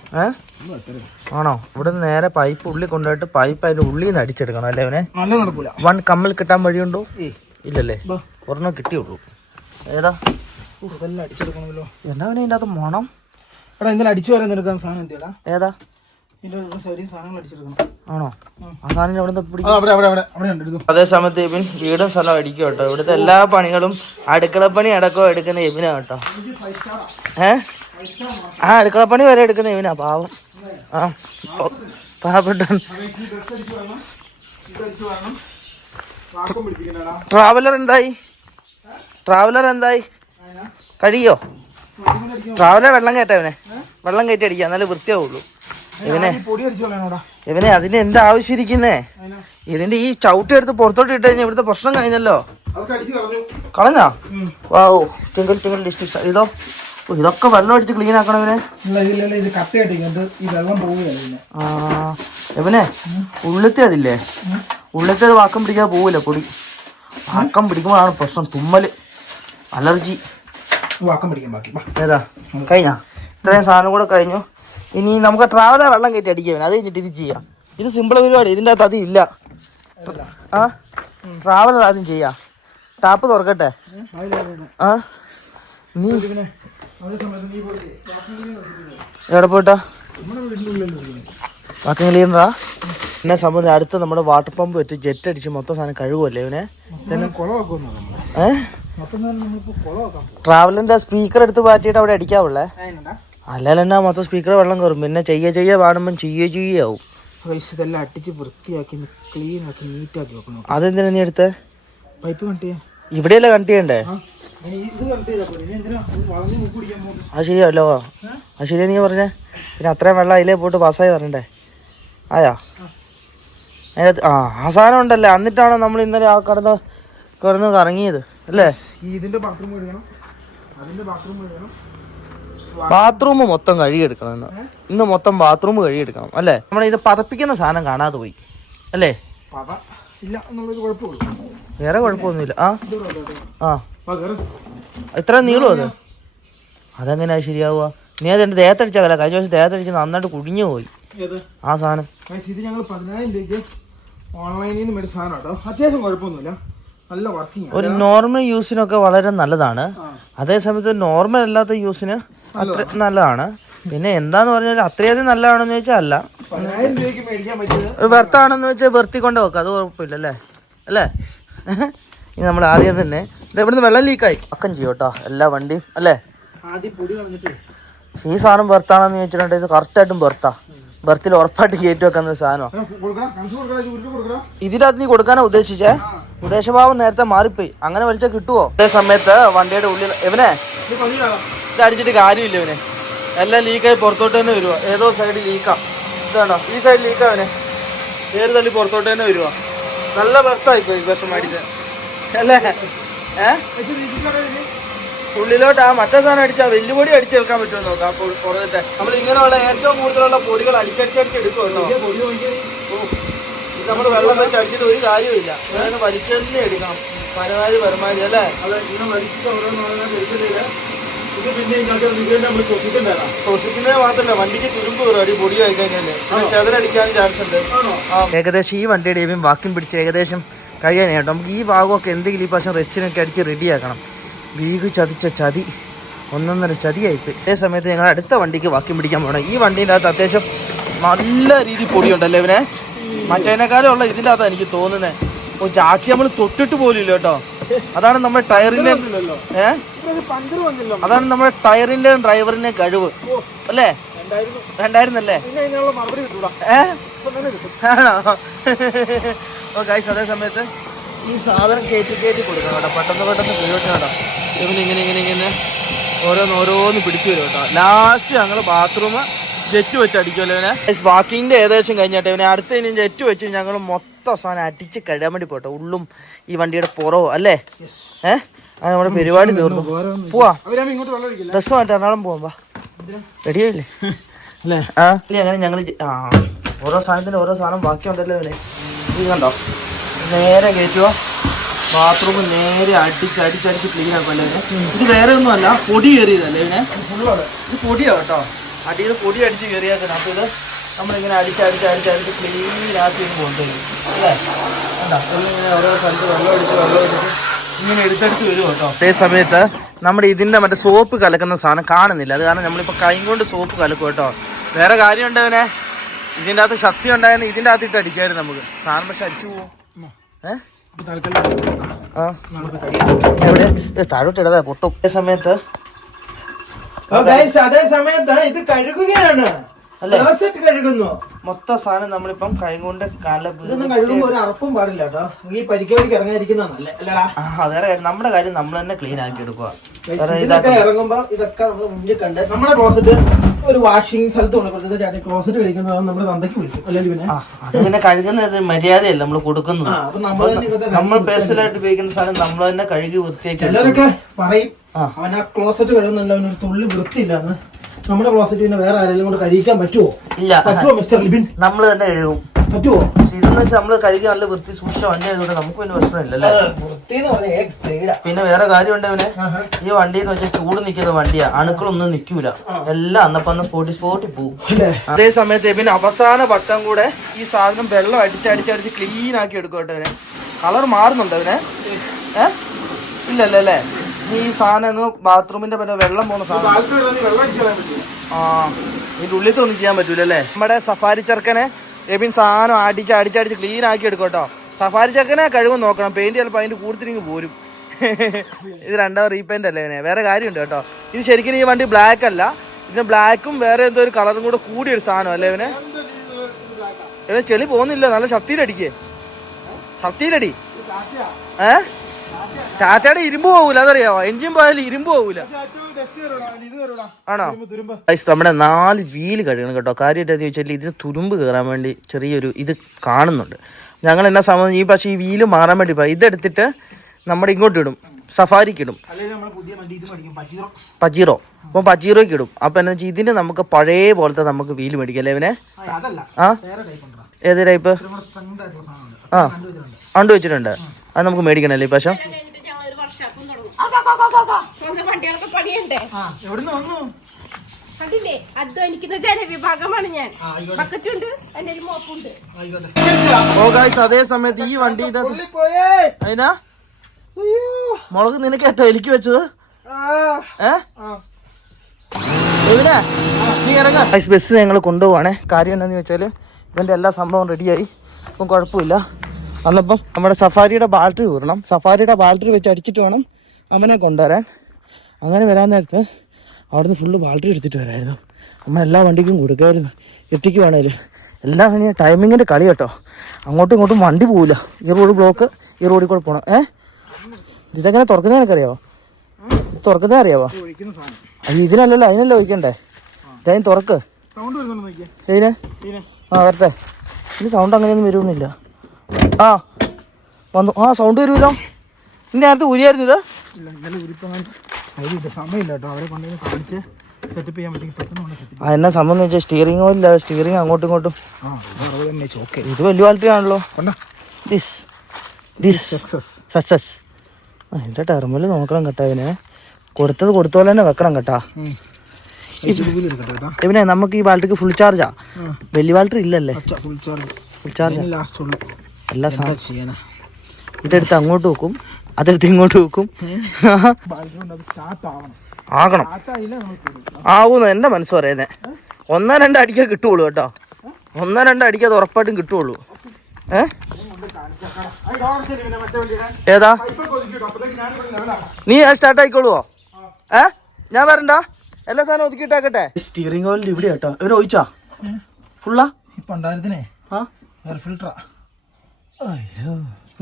ആണോ? ഇവിടുന്ന് നേരെ പൈപ്പ് ഉള്ളിൽ കൊണ്ടുപോയിട്ട് പൈപ്പ് അതിന്റെ ഉള്ളിൽ നിന്ന് അടിച്ചെടുക്കണം അല്ലേ അവനെ? വൺ കമ്മിൽ കിട്ടാൻ വഴിയുണ്ടോ? ഇല്ലല്ലേ, ഒരെണ്ണം കിട്ടിയുള്ളൂ. ഏതാ അടിച്ചെടുക്കണമല്ലോ. എന്നാ അവനെ ഇതിന്റെ അകത്ത് മണം? അടിച്ചു വരാൻ നിൽക്കാൻ സാധനം എന്തിടാ? ഏതാ ആണോ? ആ സാധനം എവിടെ? അതേ സമയത്ത് ഇവൻ വീടും സ്ഥലം അടിക്കും കേട്ടോ. ഇവിടുത്തെ എല്ലാ പണികളും അടുക്കളപ്പണി അടക്കം എടുക്കുന്ന ഇവനാ കേട്ടോ. ആ അടുക്കളപ്പണി വരെ എടുക്കുന്ന ഇവനാ. പാവം. ആ പാവപ്പെട്ട. ട്രാവലർ എന്തായി? കഴിയോ? ട്രാവലർ വെള്ളം കയറ്റാ ഇവനെ. വെള്ളം കയറ്റി അടിക്കുക, എന്നാലും വൃത്തിയാവുള്ളൂ. ഇവനെ അതിന് എന്താ ആവശ്യം ഇരിക്കുന്നേ? ഇതിന്റെ ഈ ചവിട്ടി എടുത്ത് പുറത്തോട്ട് ഇട്ട് കഴിഞ്ഞാൽ ഇവിടുത്തെ പ്രശ്നം കഴിഞ്ഞല്ലോ. കളഞ്ഞാ? വാവോ, ടിങ്കിൾ ടിങ്കിൾ ഡിസ്ട്രിക്ട്. ഇതോ? ഇതൊക്കെ വെള്ളം അടിച്ച് ക്ലീൻ ആക്കണം ഇവനെ. ഇവനെ ഉള്ളത്തെ അതില്ലേ, ഉള്ളത്തെ അത് വാക്കം പിടിക്കാതെ പോവില്ല. പൊടി വാക്കം പിടിക്കുമ്പോഴാണ് പ്രശ്നം. തുമ്മല്, അലർജി. ഏതാ കഴിഞ്ഞാ? ഇത്രയും സാധനം കൂടെ കഴിഞ്ഞു. ഇനി നമുക്ക് ട്രാവലർ വെള്ളം കയറ്റി അടിക്കാം. അത് കഴിഞ്ഞിട്ട് ഇത് ചെയ്യാം. ഇത് സിമ്പിൾ പരിപാടി. ഇതിൻ്റെ അകത്ത് അത് ഇല്ല. ആ ട്രാവലർ ആദ്യം ചെയ്യാം. ടാപ്പ് തുറക്കട്ടെ. ആ നീ എവിടെ പോയിട്ടാ? വാക്കം ക്ലീനറാ? എന്നെ സംബന്ധിച്ച് അടുത്ത് നമ്മുടെ വാട്ടർ പമ്പ് വെച്ച് ജെറ്റ് അടിച്ച് മൊത്തം സാധനം കഴുകുമല്ലേ ഇവനെ? ട്രാവലറിന്റെ സ്പീക്കർ എടുത്ത് മാറ്റിയിട്ട് അവിടെ അടിക്കാവുള്ളേ. അല്ലാതെ എന്നാ മൊത്തം സ്പീക്കർ വെള്ളം കയറും. പിന്നെ ചെയ്യ പാടുമ്പം ചെയ്യാവും. ഇതെല്ലാം അടിച്ച് വൃത്തിയാക്കി ക്ലീൻ ആക്കി നീറ്റാക്കി വെക്കണം. അതെന്തിനാ നീ എടുത്തേ? പൈപ്പ് കണക്ട് ചെയ്യാൻ. ഇവിടെയല്ലേ കണക്ട് ചെയ്യണ്ടേ? അത് ശരിയല്ലോ. അത് ശരിയാ നീ പറഞ്ഞേ. പിന്നെ അത്രയും വെള്ളം അതിലേ പോയിട്ട് പാസ്സായി പറഞ്ഞേ. ആയാ അതിനകത്ത് ആ സാധനം ഉണ്ടല്ലേ. എന്നിട്ടാണോ നമ്മൾ ഇന്നലെ ആ കിടന്ന് കറങ്ങിയത് അല്ലേ? ബാത്റൂം മൊത്തം കഴുകിയെടുക്കണം. ഇന്ന് മൊത്തം ബാത്റൂം കഴുകിയെടുക്കണം അല്ലേ? നമ്മളെ ഇത് പതപ്പിക്കുന്ന സാധനം കാണാതെ പോയി അല്ലേ? വേറെ കുഴപ്പമൊന്നുമില്ല. ആ ഇത്ര നീളും അത്. അതെങ്ങനെയാ ശരിയാവുക? നീ അത് എന്റെ ദേഹത്തടിച്ചാകല. കഴിഞ്ഞ ദിവസം ദേഹത്തടിച്ച് നന്നായിട്ട് കുഴിഞ്ഞു പോയി ആ സാധനം. ഇത് ഞങ്ങൾ 10,000 രൂപയ്ക്ക് ഓൺലൈനിൽ നിന്ന് മേടിച്ച സാധനം കേട്ടോ. അത്യാവശ്യം കുഴപ്പമൊന്നുമില്ല, നല്ല വർക്കിംഗ്. ഒരു നോർമൽ യൂസിനൊക്കെ വളരെ നല്ലതാണ്. അതേസമയത്ത് നോർമൽ അല്ലാത്ത യൂസിന് അത്ര നല്ലതാണ്. പിന്നെ എന്താന്ന് പറഞ്ഞാൽ അത്രയധികം നല്ലതാണെന്ന് ചോദിച്ചാൽ അല്ല. 10,000 രൂപയ്ക്ക് മേടിക്കാൻ പറ്റിയത് വെർത്താണെന്ന് വെച്ചാൽ വെർത്തി കൊണ്ട് വെക്കാം. അത് കുഴപ്പമില്ലല്ലേ അല്ലേ? ഇനി നമ്മൾ ആദ്യം തന്നെ ഇവിടുന്ന് വെള്ളം ലീക്കായി പക്കം ചെയ്യും കേട്ടോ എല്ലാ വണ്ടിയും അല്ലേ? ഈ സാധനം വെർത്താണെന്ന് ചോദിച്ചിട്ടുണ്ടെങ്കിൽ ഇത് കറക്റ്റായിട്ടും വെർത്താ. ബർത്തിൽ ഉറപ്പായിട്ട് കയറ്റി വെക്കുന്ന സാധനമാണ്. ഇതിനകത്ത് നീ കൊടുക്കാനാ ഉദ്ദേശിച്ചേ? ഉദ്ദേശഭാവം നേരത്തെ മാറിപ്പോയി. അങ്ങനെ വലിച്ചാൽ കിട്ടുവോ? അതേ സമയത്ത് വണ്ടിയുടെ ഉള്ളിൽ ഇവനെ ഇത് അടിച്ചിട്ട് കാര്യമില്ല. ഇവനെ എല്ലാം ലീക്കായി പുറത്തോട്ട് തന്നെ വരുവാ. ഏതോ സൈഡ് ലീക്കാ. ഇതാണോ ഈ സൈഡ് ലീക്കാ? അവനെ ഏത് തള്ളി പുറത്തോട്ട് തന്നെ വരുവാ. നല്ല ബർത്തായിപ്പോയി വിഷം അടിച്ച് അല്ലേ? ഉള്ളിലോട്ട് ആ മറ്റേ സാധനം അടിച്ചാൽ വെല്ലുപൊടി അടിച്ചെടുക്കാൻ പറ്റുമോ നോക്കാം. അപ്പോൾ പുറത്തെ നമ്മൾ ഇങ്ങനെയുള്ള ഏറ്റവും കൂടുതലുള്ള പൊടികൾ അടിച്ചടിച്ചടിച്ചെടുക്കും കേട്ടോ. ഇത് നമ്മൾ വെള്ളം വെച്ച് അടിച്ചിട്ട് ഒരു കാര്യമില്ല. അങ്ങനെ വലിച്ചു തന്നെ എടുക്കണം. പരമാവധി അല്ലേ? ശ്വസിക്കുന്നത് മാത്രമല്ല വണ്ടിക്ക് തുരുമ്പ് കയറും. അടി പൊടി ആയി കഴിഞ്ഞാല് ചെതറടിക്കാനും ചാൻസ് ഉണ്ട്. ഏകദേശം ഈ വണ്ടിയുടെ ഇവൻ വാക്യം പിടിച്ച് ഏകദേശം കഴിയാനേ കേട്ടോ. നമുക്ക് ഈ ഭാഗമൊക്കെ എന്തെങ്കിലും ഈ പ്രാവശ്യം റെച്ചിനൊക്കെ അടിച്ച് റെഡിയാക്കണം. വീഗ് ചതിച്ച ചതി, ഒന്നൊന്നര ചതിയായിപ്പോയി. അതേ സമയത്ത് ഞങ്ങൾ അടുത്ത വണ്ടിക്ക് വാക്യം പിടിക്കാൻ പോകണം. ഈ വണ്ടീൻ്റെ അകത്ത് അത്യാവശ്യം നല്ല രീതിയിൽ പൊടിയുണ്ടല്ലേ ഇവനെ? മറ്റേനേക്കാളും ഉള്ള ഇതിൻ്റെ അകത്താണ് എനിക്ക് തോന്നുന്നത്. ഓ ജാക്കി നമ്മൾ തൊട്ടിട്ട് പോലും ഇല്ല കേട്ടോ. അതാണ് നമ്മുടെ ടയറിൻ്റെ അതാണ് നമ്മുടെ ടയറിൻ്റെയും ഡ്രൈവറിൻ്റെയും കഴിവ് അല്ലേ? രണ്ടായിരുന്നല്ലേ? ആണോ? ഓ ഗൈസ്, അതേ സമയത്ത് ഈ സാധനം കയറ്റി കൊടുക്കണം കേട്ടോ. പെട്ടെന്ന് കേട്ടോ. ഇങ്ങനെ ഓരോന്ന് പിടിച്ചു വരും കേട്ടോ. ലാസ്റ്റ് ഞങ്ങൾ ബാത്റൂം ജെറ്റ് വെച്ച് അടിക്കുമല്ലോ ഇവനെ. വാക്കിങ്ങിൻ്റെ ഏകദേശം കഴിഞ്ഞിട്ട് ഇവനെ അടുത്ത് ഇനി ജെറ്റ് വെച്ച് ഞങ്ങൾ മൊത്തം സാധനം അടിച്ച് കഴിയാൻ വേണ്ടി പോട്ടോ. ഉള്ളും ഈ വണ്ടിയുടെ പുറവും അല്ലേ? അത് നമ്മുടെ പരിപാടി തീർന്നു. പോവാ, ഡ്രസ്സ് മാറ്റി എറണാകുളം പോവാ. റെഡിയായില്ലേ അല്ലേ? അങ്ങനെ ഞങ്ങൾ ഓരോ സാധനത്തിന് ഓരോ സാധനം ബാക്കിയുണ്ടല്ലോ ഇവനെ. ഇത് കണ്ടോ? നേരെ കയറ്റുക. ബാത്റൂം നേരെ അടിച്ച് ക്ലീൻ ആക്കുമല്ലോ ഇവനെ. ഇത് വേറെ ഒന്നുമല്ല, പൊടി കയറിയതല്ലേ ഇവനെ? ഇത് പൊടിയാ കേട്ടോ. അടിയിൽ പൊടി അടിച്ച് കയറിയാക്കണം. അപ്പോൾ ഇത് നമ്മളിങ്ങനെ അടിച്ച് ക്ലീൻ ആക്കി കൊണ്ടുവരും അല്ലേ. ഇങ്ങനെ ഓരോ സ്ഥലത്ത് വെള്ളം ഒഴിച്ച് ഇങ്ങനെ എടുത്തെടുത്ത് വരും കേട്ടോ. അതേ സമയത്ത് നമ്മുടെ ഇതിൻ്റെ മറ്റേ സോപ്പ് കലക്കുന്ന സാധനം കാണുന്നില്ല. അത് കാരണം നമ്മളിപ്പോൾ കൈ കൊണ്ട് സോപ്പ് കലക്കും കേട്ടോ. വേറെ കാര്യമുണ്ട് അവനെ, ഇതിൻ്റെ അകത്ത് ശക്തി ഉണ്ടായിരുന്നു, ഇതിൻ്റെ അകത്ത് ഇട്ട് അടിക്കായിരുന്നു നമുക്ക് സാധനം. പക്ഷെ അടിച്ചു പോവും. എവിടെ താഴോട്ട് ഇടതാ പൊട്ടും. അതേ സമയത്ത് ഇത് കഴുകുകയാണ്, കഴുകുന്നു. മൊത്തം സാധനം നമ്മളിപ്പം കൈ കൊണ്ട് കഴുകുമ്പോ ഒരു അറപ്പും പാടില്ല കേട്ടോ. ഈ പരിക്കേടിക്ക് ഇറങ്ങാതിരിക്കുന്നതല്ലേ. വേറെ നമ്മുടെ കാര്യം നമ്മൾ തന്നെ ക്ലീൻ ആക്കി എടുക്കുക. ഇറങ്ങുമ്പോ ഇതൊക്കെ നമ്മൾ മുന്നിൽ കണ്ട് നമ്മുടെ ക്ലോസറ്റ് ഒരു വാഷിംഗ് സ്ഥലത്ത് കൊണ്ടുപോയി ക്ലോസറ്റ് കഴിക്കുന്നത് നമ്മുടെ തന്തയ്ക്ക് വിളിക്കും അല്ലെങ്കിൽ പിന്നെ കഴുകുന്നത് മര്യാദയല്ല നമ്മൾ കൊടുക്കുന്നത്. നമ്മൾ പേഴ്സണലായിട്ട് ഉപയോഗിക്കുന്ന സാധനം നമ്മൾ തന്നെ കഴുകി വൃത്തിയാക്കി. എല്ലാവരൊക്കെ പറയും അവൻ ആ ക്ലോസറ്റ് കഴുകുന്നുണ്ട്, അവനൊരു തുള്ളി വൃത്തിയില്ലാന്ന്. നമ്മുടെ ക്ലോസറ്റ് പിന്നെ വേറെ ആരെങ്കിലും കൊണ്ട് കഴിക്കാൻ പറ്റുമോ? ഇല്ല, പറ്റുമോ മിസ്റ്റർ ലിബിൻ? നമ്മൾ തന്നെ കഴുകും. പറ്റുമോ? ഇതെന്ന് വെച്ചാൽ നമ്മള് കഴുകി നല്ല വൃത്തി സൂക്ഷിച്ച വണ്ടി ആയതുകൊണ്ട് നമുക്ക് പിന്നെ പ്രശ്നമില്ലല്ലേ. പിന്നെ വേറെ കാര്യമുണ്ട് അവനെ, ഈ വണ്ടി എന്ന് വെച്ചാൽ ചൂട് നിൽക്കുന്ന വണ്ടിയാ, അണുക്കളൊന്നും നിൽക്കൂല, എല്ലാം അന്നപ്പം സ്പോട്ടിൽ പോവും. അതേ സമയത്ത് പിന്നെ അവസാന വട്ടം കൂടെ ഈ സാധനം വെള്ളം അടിച്ച് ക്ലീൻ ആക്കി എടുക്കും കേട്ടോ. അവനെ കളർ മാറുന്നുണ്ട് അവനെ. ഇല്ലല്ലേ ഈ സാധനം ബാത്റൂമിന്റെ പിന്നെ വെള്ളം പോകുന്ന സാധനം ഇതിന്റെ ഉള്ളിലത്തെ ഒന്നും ചെയ്യാൻ പറ്റൂലല്ലേ. നമ്മുടെ സഫാരി ചെറുക്കനെ എബിൻ സാധനം അടിച്ച് ക്ലീൻ ആക്കി എടുക്കും കേട്ടോ. സഫാരി ചെറുക്കനെ കഴിവ് നോക്കണം, പെയിന്റ് ചിലപ്പോൾ അതിന്റെ കൂടുതലിങ്ങ് പോരും. ഇത് രണ്ടാമത് റീപെയിന്റ് അല്ലേ ഇവനെ. വേറെ കാര്യമുണ്ട് കേട്ടോ, ഇത് ശരിക്കും ഈ വണ്ടി ബ്ലാക്ക് അല്ല, ഇതിന് ബ്ലാക്കും വേറെ എന്തോ ഒരു കളറും കൂടെ കൂടിയൊരു സാധനം അല്ലേ ഇവനെ. ഇവനെ ചെളി പോകുന്നില്ല, നല്ല ശക്തിയിലടിക്കേ, ശക്തിയിലടി. ടാറ്റയുടെ ഇരുമ്പ് പോകൂല, അതറിയാവോ, എഞ്ചിൻ പോയാലും ഇരുമ്പ് പോകൂല. ആണോ? നമ്മുടെ 4 വീല് കഴുകണം കേട്ടോ. കാര്യമായിട്ട് ചോദിച്ചാൽ ഇതിന് തുരുമ്പ് കയറാൻ വേണ്ടി ചെറിയൊരു ഇത് കാണുന്നുണ്ട്. ഞങ്ങൾ എന്നാ സംബന്ധിച്ച് ഈ പക്ഷേ ഈ വീല് മാറാൻ വേണ്ടി ഇതെടുത്തിട്ട് നമ്മുടെ ഇങ്ങോട്ട് ഇടും, സഫാരിക്ക് ഇടും, പജീറോ. അപ്പം പജീറോയ്ക്ക് ഇടും. അപ്പം എന്താ വെച്ചാൽ ഇതിന് നമുക്ക് പഴയ പോലത്തെ നമുക്ക് വീല് മേടിക്കാം അല്ലേ ഇവനെ. ഏത് ടൈപ്പ്? അണ്ട് വെച്ചിട്ടുണ്ട്, അത് നമുക്ക് മേടിക്കണല്ലേ ഈ പക്ഷം. അതേ സമയത്ത് ഈ വണ്ടിയുടെ അതിനാ മുളക് നിനക്കേട്ടോ എലിക്ക് വെച്ചത്. ബസ് ഞങ്ങൾ കൊണ്ടുപോവാണേ. കാര്യം എന്താന്ന് വെച്ചാൽ ഇവന്റെ എല്ലാ സംഭവം റെഡിയായി, ഇപ്പം കുഴപ്പമില്ല. അന്നപ്പം നമ്മുടെ സഫാരിയുടെ ബാറ്ററി ഊരണം, സഫാരിയുടെ ബാറ്ററി വെച്ച് അടിച്ചിട്ട് വേണം അവനെ കൊണ്ടുവരാൻ. അങ്ങനെ വരാൻ നേരത്ത് അവിടുന്ന് ഫുള്ള് ബാറ്ററി എടുത്തിട്ട് വരായിരുന്നു. നമ്മളെല്ലാ വണ്ടിക്കും കൊടുക്കായിരുന്നു, എത്തിക്കുവാണേലും. എല്ലാം അങ്ങനെ ടൈമിങ്ങിൻ്റെ കളി കേട്ടോ. അങ്ങോട്ടും ഇങ്ങോട്ടും വണ്ടി പോവില്ല, ഈ റോഡ് ബ്ലോക്ക്, ഈ റോഡിൽ കൂടെ പോകണം. ഇതെങ്ങനെ തുറക്കുന്നേ എനിക്കറിയാവോ? തുറക്കുന്നേ അറിയാവോ? ഇതിനല്ലല്ലോ, അതിനല്ലേ ഒഴിക്കണ്ടേ. ഇതായും തുറക്ക്. ഇതിനെ വരട്ടെ. ഇനി സൗണ്ട് അങ്ങനെയൊന്നും വരുമൊന്നുമില്ല. വന്നു. സൗണ്ട് വരുമല്ലോ. ഇനി നേരത്തെ ഊരിയായിരുന്നു ഇത്. എന്നാ സംബന്ധം വെച്ചാൽ സ്റ്റിയറിംഗ് ഓയില്ല, സ്റ്റിയറിംഗ് അങ്ങോട്ടും ഇങ്ങോട്ടും. ഇത് വലിയ ക്വാളിറ്റി ആണല്ലോ. സക്സസ്. എൻ്റെ ടെർമിനൽ നോക്കണം കേട്ടോ. ഇവനെ കൊടുത്തത് കൊടുത്ത പോലെ തന്നെ വെക്കണം കേട്ടാ. ഇവനെ നമുക്ക് ഈ ബാറ്ററിക്ക് ഫുൾ ചാർജാ, വലിയ ബാറ്ററി ഇല്ലല്ലേ. ഫുൾ ചാർജ് എല്ലാ സാധനം ഇതെടുത്ത് അങ്ങോട്ട് വെക്കും, അതെടുത്ത് ഇങ്ങോട്ട് വെക്കും. ആകണം, ആവുന്നു എൻ്റെ മനസ്സ് പറയുന്നേ. 1-2 അടിക്കേ കിട്ടുള്ളൂ കേട്ടോ, 1-2 അടിക്കേ അത് ഉറപ്പായിട്ടും കിട്ടുള്ളൂ. ഏതാ നീ സ്റ്റാർട്ട് ആയിക്കോളുവോ? ഞാൻ വരണ്ട, എല്ലാ സാധനം ഒതുക്കിയിട്ടാക്കട്ടെ. സ്റ്റിയറിംഗ് ഓയിൽ ഇവിടെ കേട്ടോ. ഇവനെ ഒഴിച്ചാ ഫുള്ളാ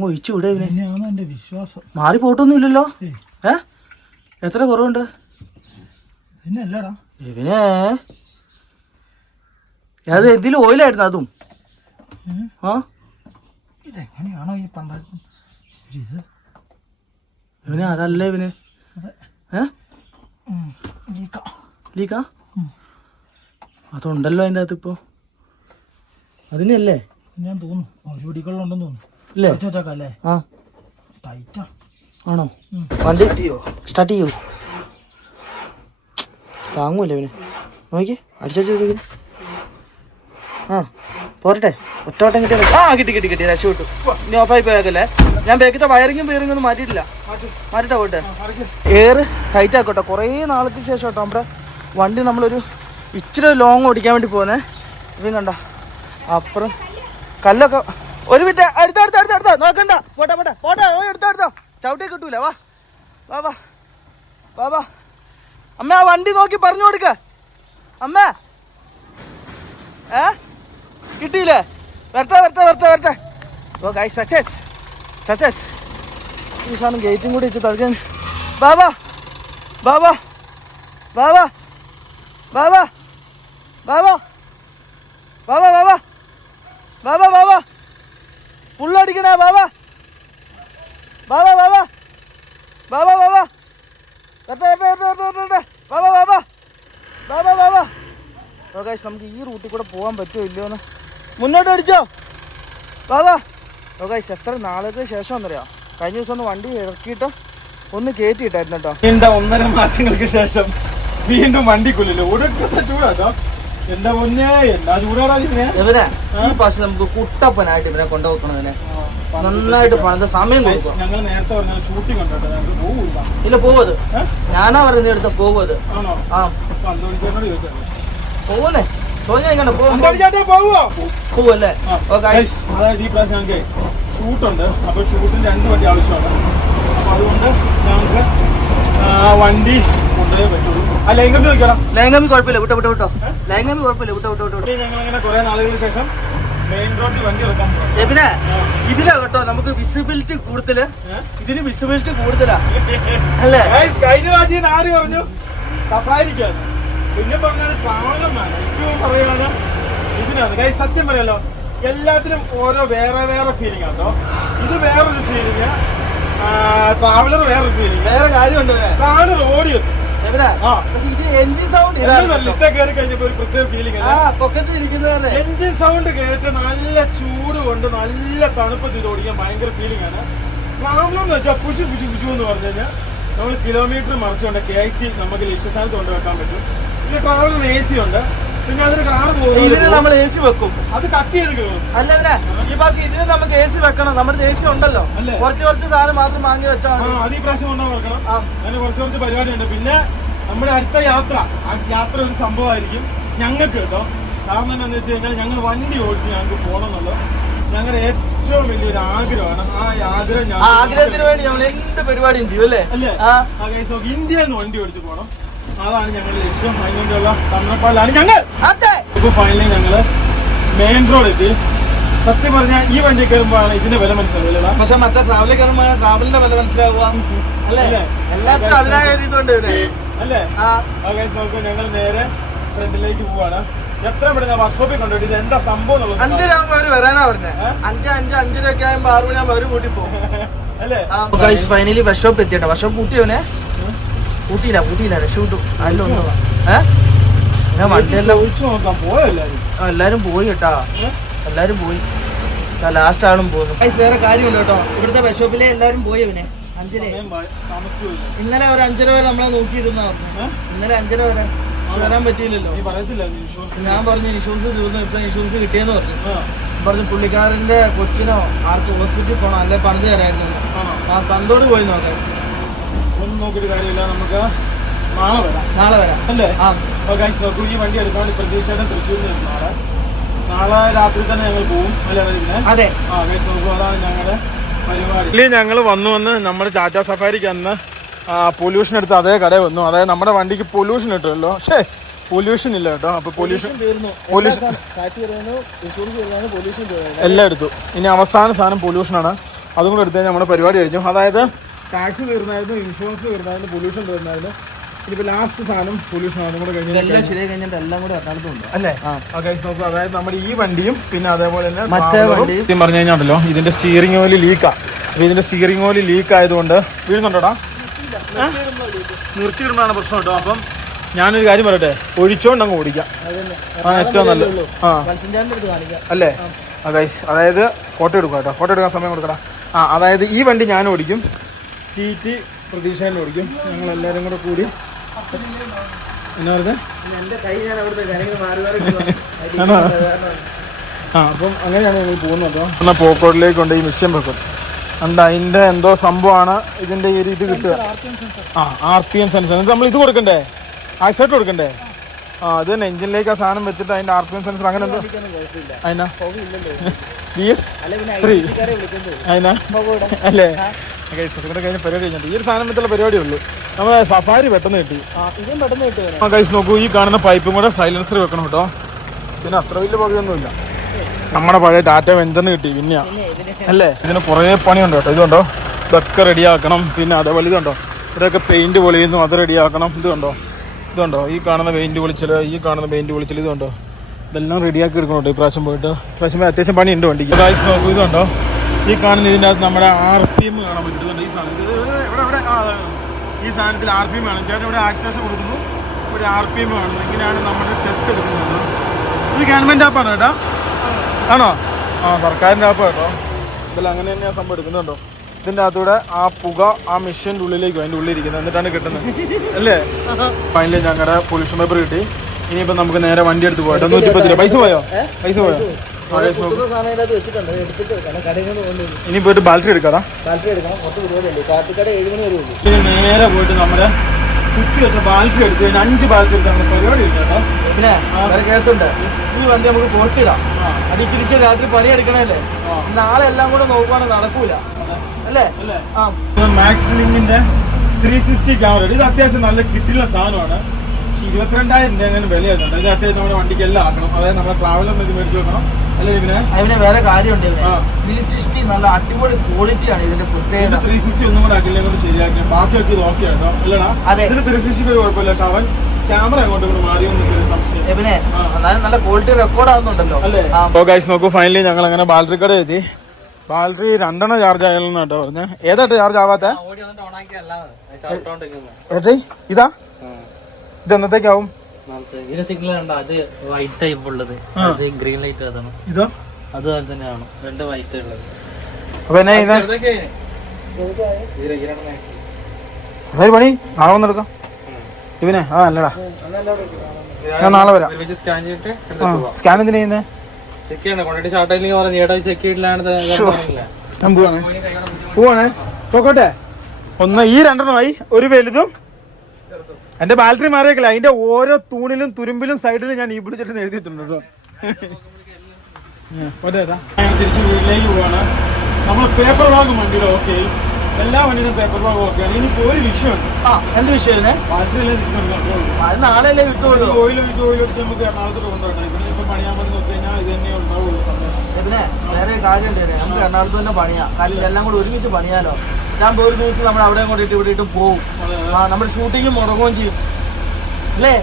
ഒഴിച്ചു ഇവിടെ. ഇവനെ വിശ്വാസം മാറി പോട്ടൊന്നും ഇല്ലല്ലോ. എത്ര കുറവുണ്ട് ഇവനെ? അത് എന്തിലും ഓയിലായിരുന്നു അതും. ഇതെങ്ങനെയാണോ ഈ ഇവന് അതല്ല ഇവന് ലീക്കാ അതുണ്ടല്ലോ അതിൻ്റെ അകത്ത് ഇപ്പൊ. അതിനല്ലേ ഞാൻ തോന്നുന്നു ഒരുപിടികളുണ്ടെന്ന് തോന്നുന്നു. ഇല്ലേ? ആണോ? വണ്ടി സ്റ്റാർട്ട് ചെയ്യൂ. താങ്ങൂല്ലേ ഇവന്? നോക്കി അടിച്ചു. ആ പോരട്ടെ, ഒറ്റവട്ടം കിട്ടിയാൽ ആ കിട്ടി രക്ഷപ്പെട്ടു. ഇനി ഓഫായി പോയേക്കല്ലേ. ഞാൻ ബാക്കിത്തെ വയറിങ്ങും ബിയറിങ്ങും ഒന്നും മാറ്റിയിട്ടില്ല. മാറ്റിട്ടാ പോട്ടെ. എയർ ടൈറ്റ് ആക്കോട്ടെ. കുറേ നാൾക്ക് ശേഷം കേട്ടോ നമ്മുടെ വണ്ടി നമ്മളൊരു ഇച്ചിരി ലോങ് ഓടിക്കാൻ വേണ്ടി പോകുന്നേ. ഇതും കണ്ട അപ്പുറം കല്ലൊക്കെ ഒരു മിനിറ്റ് അടുത്ത നോക്കണ്ട. പോട്ടെ എടുത്തോ. ചവിട്ടേ കിട്ടൂല. വാ അമ്മ ആ വണ്ടി നോക്കി പറഞ്ഞു കൊടുക്ക. അമ്മ കിട്ടിയില്ലേ? വരട്ടെ. ഓ ഗൈസ് സക്സസ്. ഈ സാധനം ഗേറ്റും കൂടി വെച്ച് തടുക്കാൻ. ബാബാ ഫുള്ളടിക്കണ. ബാബാ ഗൈസ് നമുക്ക് ഈ റൂട്ടിൽ കൂടെ പോകാൻ പറ്റുമോ ഇല്ലയോന്ന് മുന്നോട്ട് അടിച്ചോ ബാബാ. ഗൈസ് എത്ര നാളുകൾക്ക് ശേഷം എന്നറിയാം, കഴിഞ്ഞ ദിവസം ഒന്ന് വണ്ടി ഇറക്കിയിട്ട് ഒന്ന് കയറ്റിയിട്ടായിരുന്നു കേട്ടോ. 1.5 മാസങ്ങൾക്ക് ശേഷം വീണ്ടും വണ്ടിക്കുള്ളിൽ ഒടുക്കത്തെ ചൂടാട്ടോ. എന്റെ മുന്നേ എന്നാ ചൂടാടാ ഇവനെ. ഈ പക്ഷെ നമുക്ക് കുട്ടപ്പനായിട്ട് ഇവനെ കൊണ്ടുപോക്കണതിനെ നന്നായിട്ട് പണിത സമയം കൊടുക്കും. ഞങ്ങൾ നേരത്തെ പറഞ്ഞ ഷൂട്ടിംഗ് ഉണ്ടോ, ഞങ്ങൾക്ക് പോവില്ല. ഇല്ല പോവത്, ഞാനാ പറയുന്നത് എടുത്ത പോവത്. ആ പോവുന്നേ പോവല്ലേ. അതായത് ഈ പ്രാവശ്യം ഞങ്ങൾക്ക് ഷൂട്ടുണ്ട്. അപ്പൊ ഷൂട്ടിന് 2 വണ്ടി ആവശ്യമാണ്. അപ്പൊ അതുകൊണ്ട് ഞങ്ങൾക്ക് വണ്ടി കൊണ്ടുപോയേ പറ്റുള്ളൂ. ലൈംഗമി കുഴപ്പമില്ല, വിട്ടോ. ലൈംഗമി കുഴപ്പമില്ല, വിട്ടോ. ഞങ്ങളിങ്ങനെ കുറെ നാളുകൾക്ക് ശേഷം മെയിൻ റോഡിൽ വണ്ടി ഇറക്കാൻ പോകും. പിന്നെ ഇതിലാ കേട്ടോ നമുക്ക് വിസിബിലിറ്റി കൂടുതല്. ഇതിന് വിസിബിലിറ്റി കൂടുതലാ അല്ലേ? കഴിഞ്ഞ പ്രാവശ്യം ആര് പറഞ്ഞു സഫാരിക്കാണ്, പിന്നെ പറഞ്ഞാൽ ട്രാവലറിനാണ്. ഏറ്റവും പറയാണ് ഇതിനാണ്. സത്യം പറയാലോ, എല്ലാത്തിനും ഓരോ വേറെ ഫീലിംഗ് ആട്ടോ. ഇത് വേറൊരു ഫീലിംഗ്, ട്രാവലർ വേറൊരു ഫീലിംഗ്. വേറെ കാര്യമുണ്ട്, ട്രാവലർ ഓടിയെത്തും. എഞ്ചിൻ സൗണ്ട് കയറി കഴിഞ്ഞപ്പോ ഒരു പ്രത്യേക ഫീലിംഗ്. എഞ്ചിൻ സൗണ്ട് കേട്ട് നല്ല ചൂട് കൊണ്ട് നല്ല തണുപ്പത്ത് ഇത് ഓടിക്കാൻ ഭയങ്കര ഫീലിംഗ് ആണ്. ട്രാവലർ എന്ന് വെച്ചാൽ ഫുഷു എന്ന് പറഞ്ഞു കഴിഞ്ഞാൽ നമ്മൾ കിലോമീറ്റർ മറിച്ചുകൊണ്ട് കയറ്റി നമുക്ക് ലക്ഷ്യസ്ഥാനത്ത് കൊണ്ടുവെക്കാൻ പറ്റും. പിന്നെ ട്രാവലറിന് AC ഉണ്ട്. പിന്നെ അതിന് കാർ പോകും, ഇതിന് നമ്മൾ AC വെക്കും, അത് കട്ട് ചെയ്ത് കയറും. അല്ലേ ഈ പ്രാവശ്യം ഇതിന് നമുക്ക് AC വെക്കണം. നമ്മുടെ AC ഉണ്ടല്ലോ, കുറച്ച് സാധനം മാത്രം വാങ്ങി വെച്ചാൽ അത് ഈ പ്രാവശ്യം കൊണ്ടാ വെക്കണം. അങ്ങനെ കുറച്ച് പരിപാടി ഉണ്ട്. പിന്നെ നമ്മുടെ അടുത്ത യാത്ര ഒരു സംഭവമായിരിക്കും ഞങ്ങൾക്ക് കേട്ടോ. കാരണം എന്താണെന്ന് വെച്ച് കഴിഞ്ഞാൽ ഞങ്ങൾ വണ്ടി ഓടിച്ച് ഞങ്ങൾക്ക് പോകണം എന്നുള്ളത് ഞങ്ങളുടെ ഏറ്റവും വലിയൊരു ആഗ്രഹമാണ്. ആഗ്രഹത്തിന് വേണ്ടി ഞങ്ങൾ എന്ത് പരിപാടിയും ചെയ്യും അല്ലേ? ഇന്ത്യയിൽ നിന്ന് വണ്ടി ഓടിച്ച് പോകണം, അതാണ് ഞങ്ങളുടെ ലക്ഷ്യം. അതിനുവേണ്ടിയുള്ള തന്ത്രപ്പാടിലാണ് ഞങ്ങൾ. ഇപ്പൊ ഫൈനലി ഞങ്ങള് മെയിൻ റോഡ് എത്തി. സത്യം പറഞ്ഞാൽ ഈ വണ്ടി കയറുമ്പോഴാണ് ഇതിന്റെ വില മനസ്സിലാവില്ല. പക്ഷെ മറ്റേ ട്രാവലിൽ കയറുമ്പോ ട്രാവലിന്റെ വില മനസ്സിലാവുക അല്ലേ? എല്ലാത്തിനും അതിനായ ഇതുണ്ട് അല്ലേ? നോക്കുക, ഞങ്ങൾ നേരെ ഫ്രണ്ടിലേക്ക് പോവാണ്. എത്ര പെടുന്ന വർക്ക്ഷോപ്പിൽ കൊണ്ടുപോയിട്ട് ഇത് എന്താ സംഭവം 5:00 അവര് വരാനാ പറഞ്ഞത്. 5:05 ആകുമ്പോ 6 മണിയാകുമ്പോ അവര് കൂട്ടി പോകും അല്ലേ? ഫൈനലി വർക്ക്ഷോപ്പ് എത്തിയിട്ടോ. വർക്ക്ഷോപ്പ് കൂട്ടിയവനെ കൂട്ടിയില്ല രക്ഷപ്പെട്ടു. അതിലൊന്നും വണ്ടിയെല്ലാം എല്ലാരും പോയി കേട്ടാ, എല്ലാരും പോയി. ലാസ്റ്റ് ആളും പോകുന്നു. വേറെ കാര്യമുണ്ട് കേട്ടോ, ഇവിടുത്തെ വർക്ക്ഷോപ്പിലെ എല്ലാരും പോയി. അവനെ 5:00 ഇന്നലെ ഒരു 5:30 വരെ നമ്മളെ നോക്കിയിരുന്ന പറഞ്ഞു. ഇന്നലെ 5:30 വരെ വരാൻ പറ്റിയില്ലല്ലോ. ഞാൻ പറഞ്ഞു ഇൻഷുറൻസ് തീർന്നു, ഇപ്പൊ ഇൻഷുറൻസ് കിട്ടിയെന്ന് പറഞ്ഞു. പുള്ളിക്കാരന്റെ കൊച്ചിനോ ആർക്ക് ഹോസ്പിറ്റലിൽ പോകണം, അല്ലെ പണിത് തരായിരുന്നു. തന്തോട് പോയി നോക്കാൻ. ഒന്നും നോക്കിയിട്ട് കാര്യമില്ല, നമുക്ക് നാളെ വരാം അല്ലേ? നോക്കൂ, ഈ വണ്ടി എടുക്കാൻ പ്രതീക്ഷയുടെ തൃശ്ശൂരിൽ നിന്ന് നാളെ രാത്രി തന്നെ ഞങ്ങൾ പോകും അല്ലേ? അതെ. നോക്കൂ, അതാണ് ഞങ്ങളുടെ പരിപാടി. ഞങ്ങൾ വന്ന് നമ്മുടെ ടാറ്റാ സഫാരിക്ക് അന്ന് പൊല്യൂഷൻ എടുത്ത് അതേ കടയിൽ വന്നു. അതായത് നമ്മുടെ വണ്ടിക്ക് പൊല്യൂഷൻ കിട്ടുമല്ലോ, പക്ഷേ പൊല്യൂഷൻ ഇല്ല കേട്ടോ. അപ്പൊ പൊല്യൂഷൻ എല്ലാം എടുത്തു. ഇനി അവസാന സാധനം പൊല്യൂഷനാണ്, അതും കൂടെ എടുത്ത് നമ്മുടെ പരിപാടി കഴിഞ്ഞു. അതായത് ടാക്സ് തീർന്നായിരുന്നു, ഇൻഷുറൻസ് തീർന്നായിരുന്നു, പൊല്യൂഷൻ തീർന്നായിരുന്നു. ഇനിയിപ്പോ ലാസ്റ്റ് സാധനം പൊല്യൂഷൻ അതും കൂടെ കഴിഞ്ഞിട്ട് എല്ലാം കൂടെ അക്കാലത്തുണ്ട് അല്ലേ? നോക്കൂ, അതായത് നമ്മുടെ ഈ വണ്ടിയും പിന്നെ അതേപോലെ തന്നെ മറ്റേ വണ്ടിയും പറഞ്ഞു കഴിഞ്ഞാണല്ലോ, ഇതിന്റെ സ്റ്റിയറിംഗ് ഓയിൽ ലീക്കാ. അപ്പൊ ഇതിന്റെ സ്റ്റിയറിംഗ് ഓയിൽ ലീക്ക് ആയതുകൊണ്ട് വീഴുന്നുണ്ടോടാ, നിർത്തിയിടുമ്പോഴാണ് പ്രശ്നം കേട്ടോ. അപ്പം ഞാനൊരു കാര്യം പറയട്ടെ, ഒഴിച്ചോണ്ട് അങ്ങ് ഓടിക്കാം, ഏറ്റവും നല്ലത്. അല്ലേ? അതായത് ഫോട്ടോ എടുക്കാം കേട്ടോ, ഫോട്ടോ എടുക്കാൻ സമയം കൊടുക്കടാ. അതായത് ഈ വണ്ടി ഞാൻ ഓടിക്കും, TT പ്രതീക്ഷയിൽ ഓടിക്കും. ഞങ്ങൾ എല്ലാവരും കൂടെ കൂടി എന്നാ പറഞ്ഞ എന്റെ കൈ ഞാൻ അവിടുത്തെ കാര്യങ്ങൾ മാറി മാറി ആ അപ്പം അങ്ങനെയാണ് ഞങ്ങൾ പോകുന്നത് കേട്ടോ. എന്നാൽ പോക്കോട്ടിലേക്ക് കൊണ്ട് ഈ മിഷ്യൻ വെക്കും. ഉണ്ട് അതിൻ്റെ എന്തോ സംഭവമാണ് ഇതിൻ്റെ ഈ ഒരു ഇത് കിട്ടുക. ആ RPM സെൻസർ. എന്നിട്ട് നമ്മൾ ഇത് കൊടുക്കണ്ടേ, ആക്സൈറ്റ് കൊടുക്കണ്ടേ? ആ അത് തന്നെ എഞ്ചിനിലേക്ക് ആ സാധനം വെച്ചിട്ട് അതിൻ്റെ RPM സെൻസർ അങ്ങനെ എന്തോ അതിനാ BS3 അതിനാ അല്ലേ? ഇവിടെ കഴിഞ്ഞ പരിപാടി കഴിഞ്ഞിട്ട് ഈ ഒരു സാധനം വെച്ചുള്ള പരിപാടിയേ ഉള്ളൂ. നമ്മൾ സഫാരി പെട്ടെന്ന് കിട്ടി. ആ കൈസ് നോക്കൂ, ഈ കാണുന്ന പൈപ്പും കൂടെ സൈലൻസർ വെക്കണം കേട്ടോ. പിന്നെ അത്ര വലിയ പുകയൊന്നുമില്ല. നമ്മുടെ പഴയ ടാറ്റ വെഞ്ചറിന് കിട്ടി പിന്നെയാ അല്ലേ? ഇതിന് കുറേ പണിയുണ്ട് കേട്ടോ. ഇതുണ്ടോ, ഇതൊക്കെ റെഡിയാക്കണം. പിന്നെ അതേപോലെ ഇതുണ്ടോ, ഇവിടെയൊക്കെ പെയിന്റ് പൊളിയുന്നു, അത് റെഡിയാക്കണം. ഇതുണ്ടോ ഈ കാണുന്ന പെയിന്റ് പൊളിച്ചൽ, ഈ കാണുന്ന പെയിന്റ് പൊളിച്ചൽ, ഇതുണ്ടോ ഇതെല്ലാം റെഡിയാക്കി എടുക്കണം കേട്ടോ. ഇപ്രാവശ്യം പോയിട്ട് അത്യാവശ്യം പണിയുണ്ട് വണ്ടിക്ക്. ഗായ്സ് നോക്കൂ, ഇതുണ്ടോ ഈ കാണുന്ന ഇതിൻ്റെ അകത്ത് നമ്മുടെ RPM കാണാൻ പറ്റുന്നുണ്ട്. ഈ സാധനം ഈ സാധനത്തിൽ RPM വേണം. ചേട്ടൻ ഇവിടെ ആക്സേഷൻ കൊടുക്കുന്നു, ഇവിടെ RPM കാണുന്നു. ഇങ്ങനെയാണ് നമ്മുടെ ടെസ്റ്റ് എടുക്കുന്നത്. ഇത് ഗവൺമെൻറ് ആപ്പാണ് കേട്ടോ. ആണോ? ആ സർക്കാരിൻ്റെ ആപ്പ് കേട്ടോ. ഇതെല്ലാം അങ്ങനെ തന്നെയാണ് സംഭവം എടുക്കുന്നുണ്ടോ. ഇതിൻ്റെ അകത്തൂടെ ആ പുക ആ മെഷീൻ്റെ ഉള്ളിലേക്ക് അതിൻ്റെ ഉള്ളിലിരിക്കുന്നത്, എന്നിട്ടാണ് കിട്ടുന്നത് അല്ലേ? ഫൈനലി ഞങ്ങളുടെ പൊല്യൂഷൻ പേപ്പർ കിട്ടി. ഇനിയിപ്പോൾ നമുക്ക് നേരെ വണ്ടി എടുത്ത് പോകട്ടെ. 110 രൂപ. പൈസ പോയോ? ഇനി പോയിട്ട് ബാറ്ററി എടുക്കാതാ. ഇനി നേരെ പോയിട്ട് നമ്മുടെ കുത്തി വെച്ച ബാറ്ററി എടുത്ത് 5 ബാറ്ററി എടുത്ത് പരിപാടി കേട്ടോ. പിന്നെ വേറെ കേസുണ്ട്. ഈ വണ്ടി നമുക്ക് പുറത്തിടാം. അടിച്ചിരിച്ച് രാത്രി പണിയെടുക്കണല്ലേ. നാളെ എല്ലാം കൂടെ നോക്കുവാണെങ്കിൽ നടക്കൂല അല്ലേ? മാക്സിലിങ്ങിന്റെ 360 ക്യാമറ. ഇത് അത്യാവശ്യം നല്ല കിട്ടുന്ന സാധനമാണ്. 22,000 രൂപ അങ്ങനെ വിലയായിരുന്നു. ഇത് അത്യാവശ്യം നമ്മുടെ വണ്ടിക്ക് എല്ലാം ആക്കണം. അതായത് നമ്മുടെ ട്രാവലറിന് ഇത് മേടിച്ചു വെക്കണം അല്ലേ? അതിന് വേറെ കാര്യമുണ്ട്. 360 നല്ല അടിപൊളി ക്വാളിറ്റിയാണ് ഇതിന്റെ പ്രത്യേകത. 360 ഒന്നും കൂടെ അഖിലെ കൊണ്ട് ശരിയാക്കി ബാക്കിയൊക്കെ ഇത് ഓക്കെ ആട്ടോ അല്ലടാ? ഇതിന് 360 കുഴപ്പമില്ല. പക്ഷെ അവൻ ക്യാമറ അങ്ങോട്ട് കൊണ്ട് മാറിയൊന്നും സംശയം. പിന്നെ എന്നാലും നല്ല ക്വാളിറ്റി റെക്കോർഡ് ആവുന്നുണ്ടല്ലോ അല്ലേ? നോക്കൂ, ഫൈനലി ഞങ്ങൾ അങ്ങനെ ബാറ്ററി കട എത്തി. ബാറ്ററി 2 ചാർജ് ആയാലെന്ന് കേട്ടോ പറഞ്ഞ. ഏതായിട്ട് ചാർജ് ആവാത്ത ഇതാ? ഇത് എന്നത്തേക്കാവും? സിഗ്നൽ കണ്ടോ? അത് വൈറ്റ് ടൈപ്പ് ഉള്ളത്, അത് ഗ്രീൻ ലൈറ്റ് അതാണ്. ഇതോ അതുപോലെ തന്നെയാണ്, 2 വൈറ്റ് ഉള്ളത്. അപ്പൊ എന്നാ അതൊരു പണി നാളെ വന്നെടുക്കാം ഇവനെ. ആ അല്ലടാ, ഞാൻ നാളെ വരാം. സ്കാൻ എന്തിനാ ചെയ്യുന്നേ? ഞാൻ പോവാണേ. പോക്കോട്ടെ. ഒന്ന് ഈ 2 ഒരു വലുതും. എന്റെ ബാറ്ററി മാറിയേക്കില്ല. അതിന്റെ ഓരോ തൂണിലും തുരുമ്പിലും സൈഡിലും ഞാൻ ഈ പിടിച്ചിട്ട് എഴുതിയിട്ടുണ്ട് കേട്ടോ. തിരിച്ച് വീട്ടിലേക്ക് പോവാണ്. നമ്മൾ പേപ്പർ ബാഗ് വണ്ടിയിൽ ഓക്കെ, എല്ലാ വണ്ടിയിലും പേപ്പർ ബാഗ് ഓക്കെയാണ്. ഇനിയിപ്പോ ഒരു വിഷയമുണ്ട്. എന്ത് വിഷയം? ബാറ്ററി നാളെ കിട്ടുള്ളൂ. ഓയിൽ അടിച്ച് നമുക്ക് എറണാകുളത്ത് കൊണ്ടുപോകട്ടെ. ഇപ്പൊ പണിയാൻ പറ്റി നോക്കി കഴിഞ്ഞാൽ ഇത് തന്നെ ഉണ്ടാവുള്ളൂ സമയം. പിന്നെ വേറെ കാര്യമുണ്ട്, നമുക്ക് എറണാകുളത്ത് തന്നെ പണിയാ. കാര്യം എല്ലാം കൂടി ഒരുമിച്ച് പണിയാലോ. ഞാൻ ഒരു ദിവസം നമ്മൾ അവിടെ കൊണ്ടിട്ട് ഇവിടെ ഇട്ട് പോവും. നമ്മുടെ ഷൂട്ടിങ് മുടങ്ങുകയും ചെയ്യും അല്ലേ?